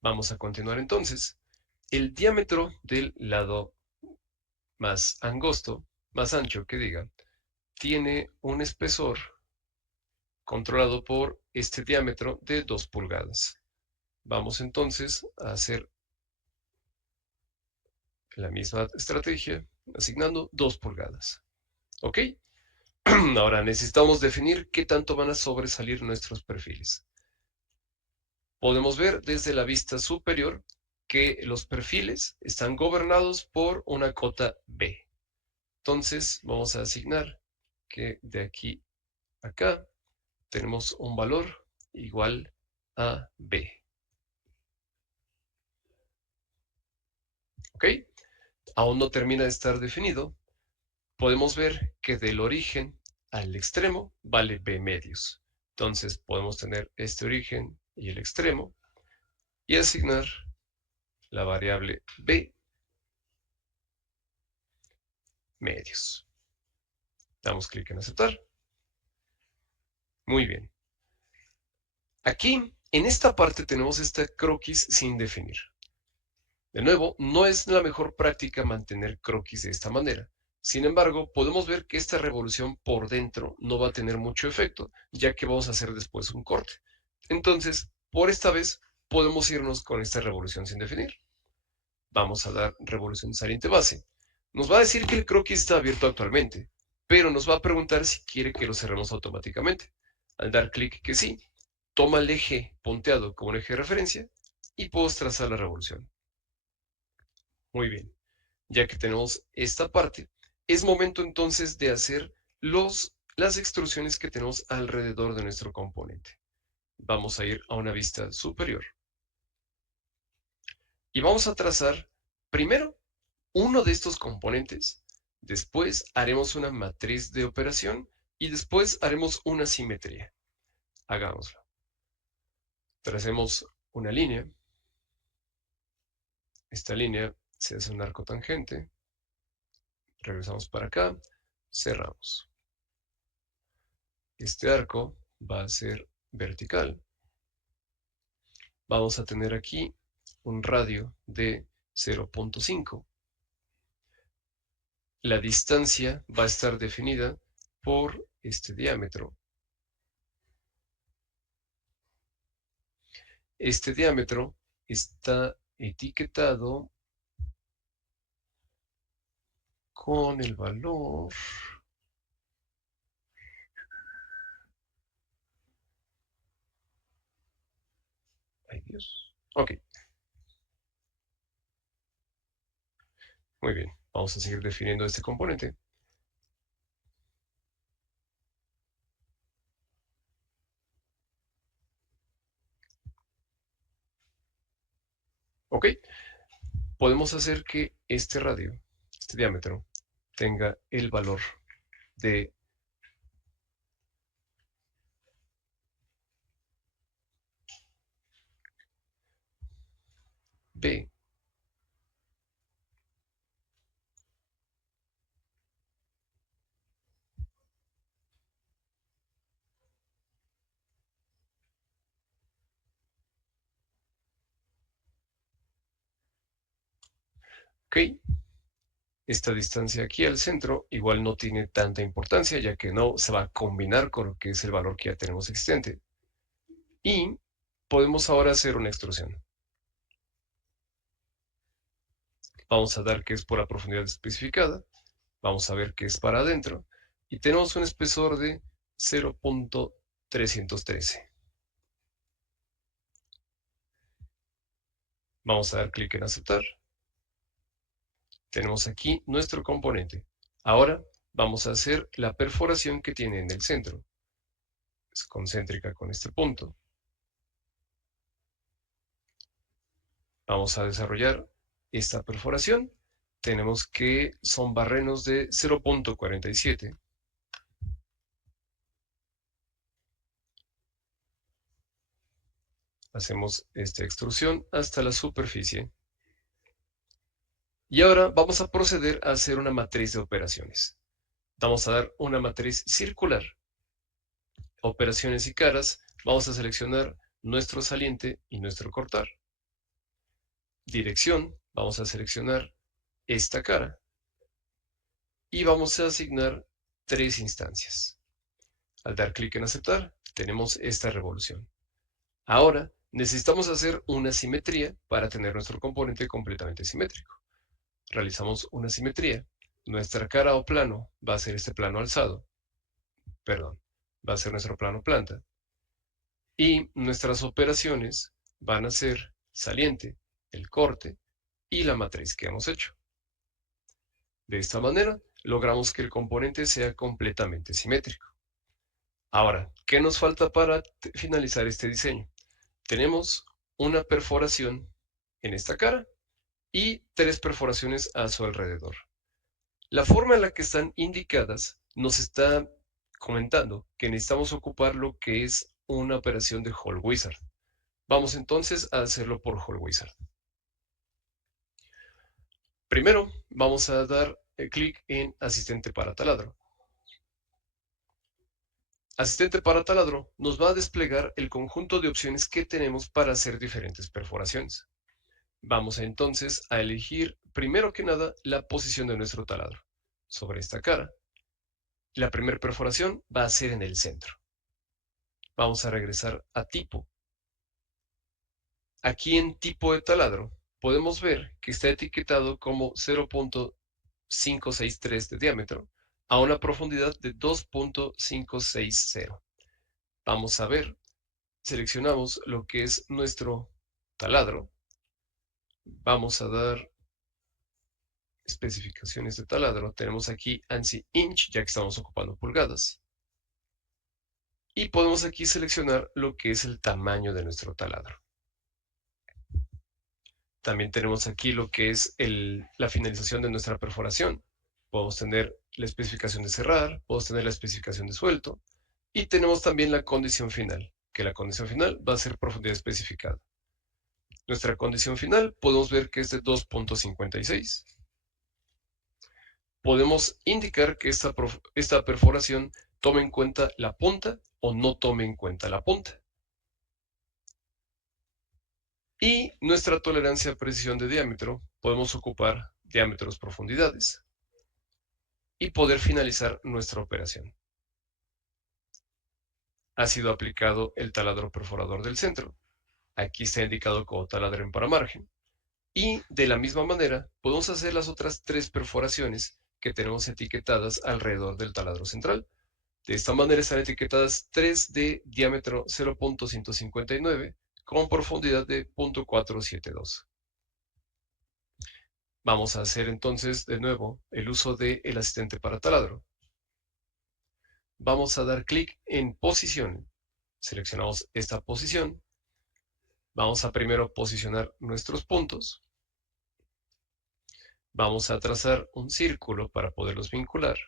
vamos a continuar entonces. El diámetro del lado más angosto, más ancho que diga, tiene un espesor controlado por este diámetro de 2 pulgadas. Vamos entonces a hacer la misma estrategia, asignando 2 pulgadas. ¿Ok? Ahora necesitamos definir qué tanto van a sobresalir nuestros perfiles. Podemos ver desde la vista superior que los perfiles están gobernados por una cota B. Entonces vamos a asignar que de aquí a acá tenemos un valor igual a B. ¿Ok? Aún no termina de estar definido. Podemos ver que del origen al extremo vale B medios. Entonces podemos tener este origen y el extremo y asignar la variable B medios. Damos clic en aceptar. Muy bien. Aquí, en esta parte, tenemos esta croquis sin definir. De nuevo, no es la mejor práctica mantener croquis de esta manera. Sin embargo, podemos ver que esta revolución por dentro no va a tener mucho efecto, ya que vamos a hacer después un corte. Entonces, por esta vez, podemos irnos con esta revolución sin definir. Vamos a dar revolución saliente base. Nos va a decir que el croquis está abierto actualmente, pero nos va a preguntar si quiere que lo cerremos automáticamente. Al dar clic que sí, toma el eje punteado como un eje de referencia y puedo trazar la revolución. Muy bien, ya que tenemos esta parte, es momento entonces de hacer las extrusiones que tenemos alrededor de nuestro componente. Vamos a ir a una vista superior y vamos a trazar primero uno de estos componentes, después haremos una matriz de operación y después haremos una simetría. Hagámoslo. Tracemos una línea. Esta línea se hace un arco tangente. Regresamos para acá. Cerramos. Este arco va a ser vertical. Vamos a tener aquí un radio de 0.5. La distancia va a estar definida por este diámetro. Este diámetro está etiquetado con el valor. Ay, Dios. Ok, muy bien. Vamos a seguir definiendo este componente. Ok, podemos hacer que este radio, este diámetro, tenga el valor de B. Ok, esta distancia aquí al centro igual no tiene tanta importancia, ya que no se va a combinar con lo que es el valor que ya tenemos existente. Y podemos ahora hacer una extrusión. Vamos a dar que es por la profundidad especificada. Vamos a ver que es para adentro. Y tenemos un espesor de 0.313. Vamos a dar clic en aceptar. Tenemos aquí nuestro componente. Ahora vamos a hacer la perforación que tiene en el centro. Es concéntrica con este punto. Vamos a desarrollar esta perforación. Tenemos que son barrenos de 0.47. Hacemos esta extrusión hasta la superficie. Y ahora vamos a proceder a hacer una matriz de operaciones. Vamos a dar una matriz circular. Operaciones y caras. Vamos a seleccionar nuestro saliente y nuestro cortar. Dirección. Vamos a seleccionar esta cara. Y vamos a asignar 3 instancias. Al dar clic en aceptar, tenemos esta revolución. Ahora necesitamos hacer una simetría para tener nuestro componente completamente simétrico. Realizamos una simetría. Nuestra cara o plano va a ser este plano alzado. Perdón, va a ser nuestro plano planta. Y nuestras operaciones van a ser saliente, el corte y la matriz que hemos hecho. De esta manera, logramos que el componente sea completamente simétrico. Ahora, ¿qué nos falta para finalizar este diseño? Tenemos una perforación en esta cara y 3 perforaciones a su alrededor. La forma en la que están indicadas nos está comentando que necesitamos ocupar lo que es una operación de Hole Wizard. Vamos entonces a hacerlo por Hole Wizard. Primero vamos a dar clic en asistente para taladro. Asistente para taladro nos va a desplegar el conjunto de opciones que tenemos para hacer diferentes perforaciones. Vamos entonces a elegir primero que nada la posición de nuestro taladro. Sobre esta cara, la primera perforación va a ser en el centro. Vamos a regresar a tipo. Aquí en tipo de taladro podemos ver que está etiquetado como 0.563 de diámetro a una profundidad de 2.560. Vamos a ver, seleccionamos lo que es nuestro taladro. Vamos a dar especificaciones de taladro. Tenemos aquí ANSI inch, ya que estamos ocupando pulgadas. Y podemos aquí seleccionar lo que es el tamaño de nuestro taladro. También tenemos aquí lo que es la finalización de nuestra perforación. Podemos tener la especificación de cerrar, podemos tener la especificación de suelto y tenemos también la condición final, que la condición final va a ser profundidad especificada. Nuestra condición final podemos ver que es de 2.56. Podemos indicar que esta perforación tome en cuenta la punta o no tome en cuenta la punta. Y nuestra tolerancia a precisión de diámetro, podemos ocupar diámetros, profundidades y poder finalizar nuestra operación. Ha sido aplicado el taladro perforador del centro. Aquí está indicado como taladro en paramargen. Y de la misma manera, podemos hacer las otras 3 perforaciones que tenemos etiquetadas alrededor del taladro central. De esta manera están etiquetadas 3 de diámetro 0.159 con profundidad de 0.472. Vamos a hacer entonces de nuevo el uso del asistente para taladro. Vamos a dar clic en posición. Seleccionamos esta posición. Vamos a primero posicionar nuestros puntos. Vamos a trazar un círculo para poderlos vincular.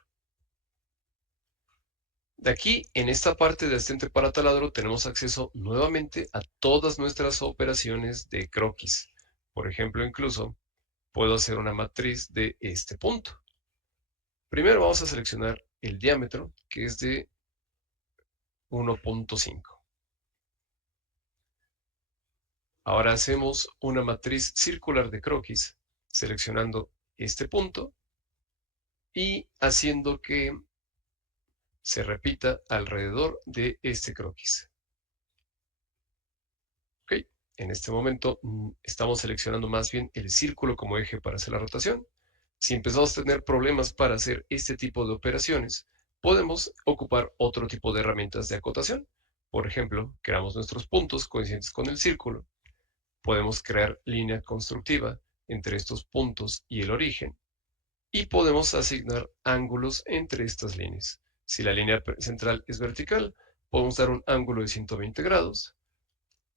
De aquí, en esta parte de asistente para taladro, tenemos acceso nuevamente a todas nuestras operaciones de croquis. Por ejemplo, incluso puedo hacer una matriz de este punto. Primero vamos a seleccionar el diámetro, que es de 1.5. Ahora hacemos una matriz circular de croquis, seleccionando este punto y haciendo que se repita alrededor de este croquis. Ok, en este momento estamos seleccionando más bien el círculo como eje para hacer la rotación. Si empezamos a tener problemas para hacer este tipo de operaciones, podemos ocupar otro tipo de herramientas de acotación. Por ejemplo, creamos nuestros puntos coincidentes con el círculo. Podemos crear línea constructiva entre estos puntos y el origen. Y podemos asignar ángulos entre estas líneas. Si la línea central es vertical, podemos dar un ángulo de 120 grados.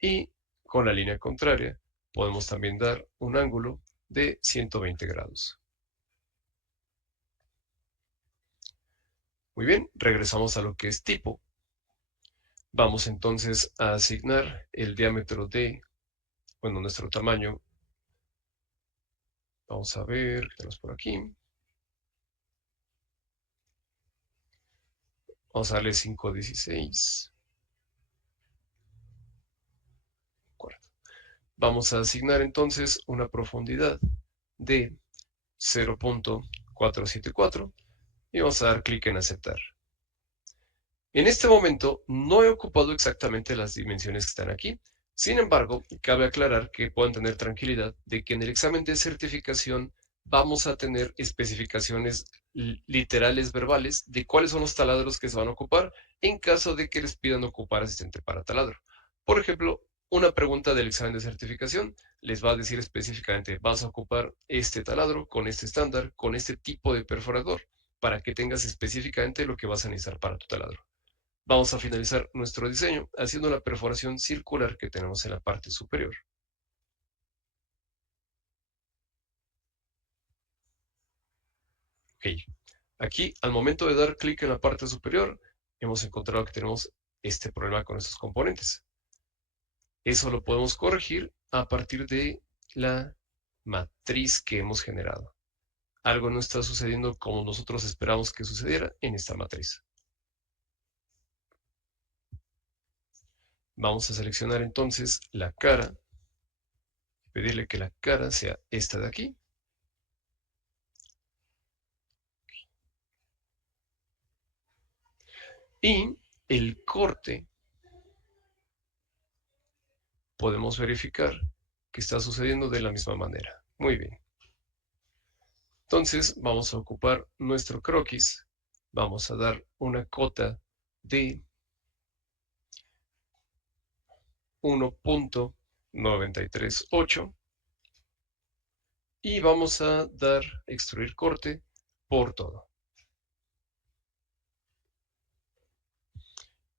Y con la línea contraria, podemos también dar un ángulo de 120 grados. Muy bien, regresamos a lo que es tipo. Vamos entonces a asignar el diámetro de, bueno, nuestro tamaño. Vamos a ver, tenemos por aquí. Vamos a darle 516. Vamos a asignar entonces una profundidad de 0.474 y vamos a dar clic en aceptar. En este momento no he ocupado exactamente las dimensiones que están aquí. Sin embargo, cabe aclarar que puedan tener tranquilidad de que en el examen de certificación vamos a tener especificaciones literales verbales de cuáles son los taladros que se van a ocupar en caso de que les pidan ocupar asistente para taladro. Por ejemplo, una pregunta del examen de certificación les va a decir específicamente, vas a ocupar este taladro con este estándar, con este tipo de perforador, para que tengas específicamente lo que vas a necesitar para tu taladro. Vamos a finalizar nuestro diseño haciendo la perforación circular que tenemos en la parte superior. Ok, aquí al momento de dar clic en la parte superior, hemos encontrado que tenemos este problema con estos componentes. Eso lo podemos corregir a partir de la matriz que hemos generado. Algo no está sucediendo como nosotros esperamos que sucediera en esta matriz. Vamos a seleccionar entonces la cara, pedirle que la cara sea esta de aquí. Y el corte, podemos verificar que está sucediendo de la misma manera. Muy bien. Entonces vamos a ocupar nuestro croquis. Vamos a dar una cota de 1.938 y vamos a dar extruir corte por todo.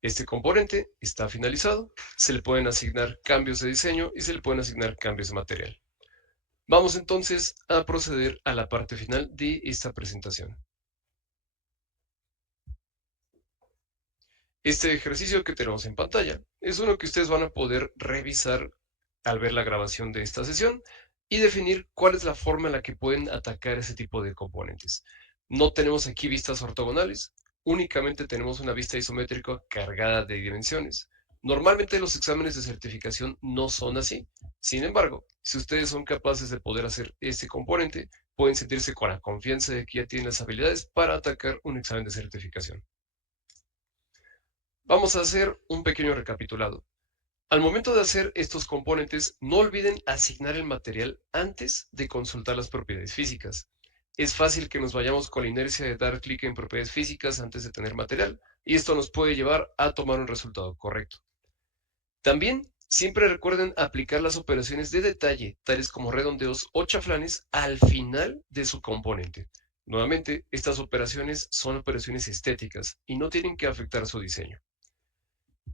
Este componente está finalizado, se le pueden asignar cambios de diseño y se le pueden asignar cambios de material. Vamos entonces a proceder a la parte final de esta presentación. Este ejercicio que tenemos en pantalla es uno que ustedes van a poder revisar al ver la grabación de esta sesión y definir cuál es la forma en la que pueden atacar ese tipo de componentes. No tenemos aquí vistas ortogonales, únicamente tenemos una vista isométrica cargada de dimensiones. Normalmente los exámenes de certificación no son así. Sin embargo, si ustedes son capaces de poder hacer este componente, pueden sentirse con la confianza de que ya tienen las habilidades para atacar un examen de certificación. Vamos a hacer un pequeño recapitulado. Al momento de hacer estos componentes, no olviden asignar el material antes de consultar las propiedades físicas. Es fácil que nos vayamos con la inercia de dar clic en propiedades físicas antes de tener material, y esto nos puede llevar a tomar un resultado correcto. También, siempre recuerden aplicar las operaciones de detalle, tales como redondeos o chaflanes, al final de su componente. Nuevamente, estas operaciones son operaciones estéticas y no tienen que afectar su diseño.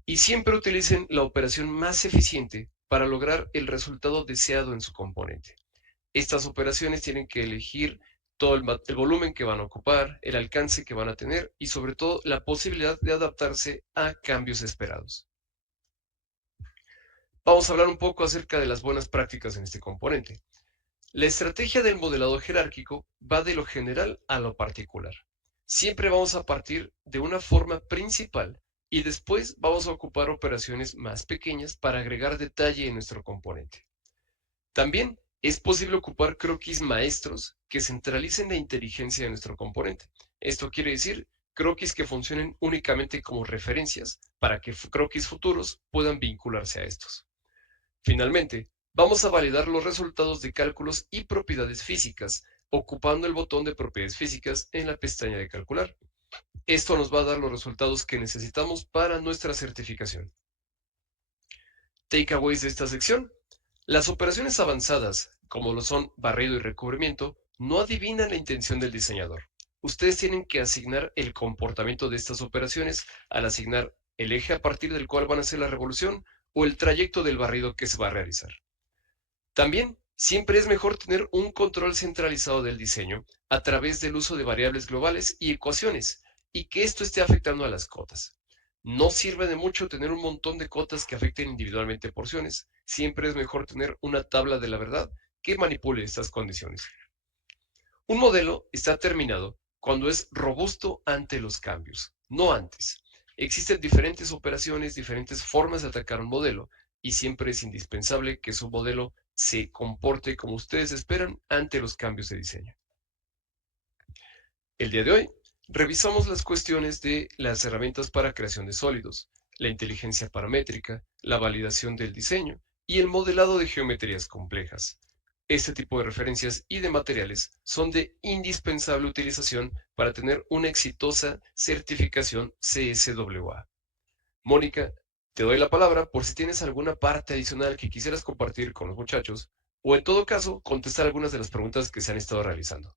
Y siempre utilicen la operación más eficiente para lograr el resultado deseado en su componente. Estas operaciones tienen que elegir todo el volumen que van a ocupar, el alcance que van a tener y sobre todo la posibilidad de adaptarse a cambios esperados. Vamos a hablar un poco acerca de las buenas prácticas en este componente. La estrategia del modelado jerárquico va de lo general a lo particular. Siempre vamos a partir de una forma principal y después vamos a ocupar operaciones más pequeñas para agregar detalle en nuestro componente. También es posible ocupar croquis maestros que centralicen la inteligencia de nuestro componente. Esto quiere decir croquis que funcionen únicamente como referencias para que croquis futuros puedan vincularse a estos. Finalmente, vamos a validar los resultados de cálculos y propiedades físicas, ocupando el botón de propiedades físicas en la pestaña de calcular. Esto nos va a dar los resultados que necesitamos para nuestra certificación. Takeaways de esta sección. Las operaciones avanzadas, como lo son barrido y recubrimiento, no adivinan la intención del diseñador. Ustedes tienen que asignar el comportamiento de estas operaciones al asignar el eje a partir del cual van a hacer la revolución o el trayecto del barrido que se va a realizar. También, siempre es mejor tener un control centralizado del diseño a través del uso de variables globales y ecuaciones, y que esto esté afectando a las cotas. No sirve de mucho tener un montón de cotas que afecten individualmente porciones. Siempre es mejor tener una tabla de la verdad que manipule estas condiciones. Un modelo está terminado cuando es robusto ante los cambios, no antes. Existen diferentes operaciones, diferentes formas de atacar un modelo, y siempre es indispensable que su modelo se comporte como ustedes esperan ante los cambios de diseño. El día de hoy revisamos las cuestiones de las herramientas para creación de sólidos, la inteligencia paramétrica, la validación del diseño y el modelado de geometrías complejas. Este tipo de referencias y de materiales son de indispensable utilización para tener una exitosa certificación CSWA. Mónica, te doy la palabra por si tienes alguna parte adicional que quisieras compartir con los muchachos o en todo caso contestar algunas de las preguntas que se han estado realizando.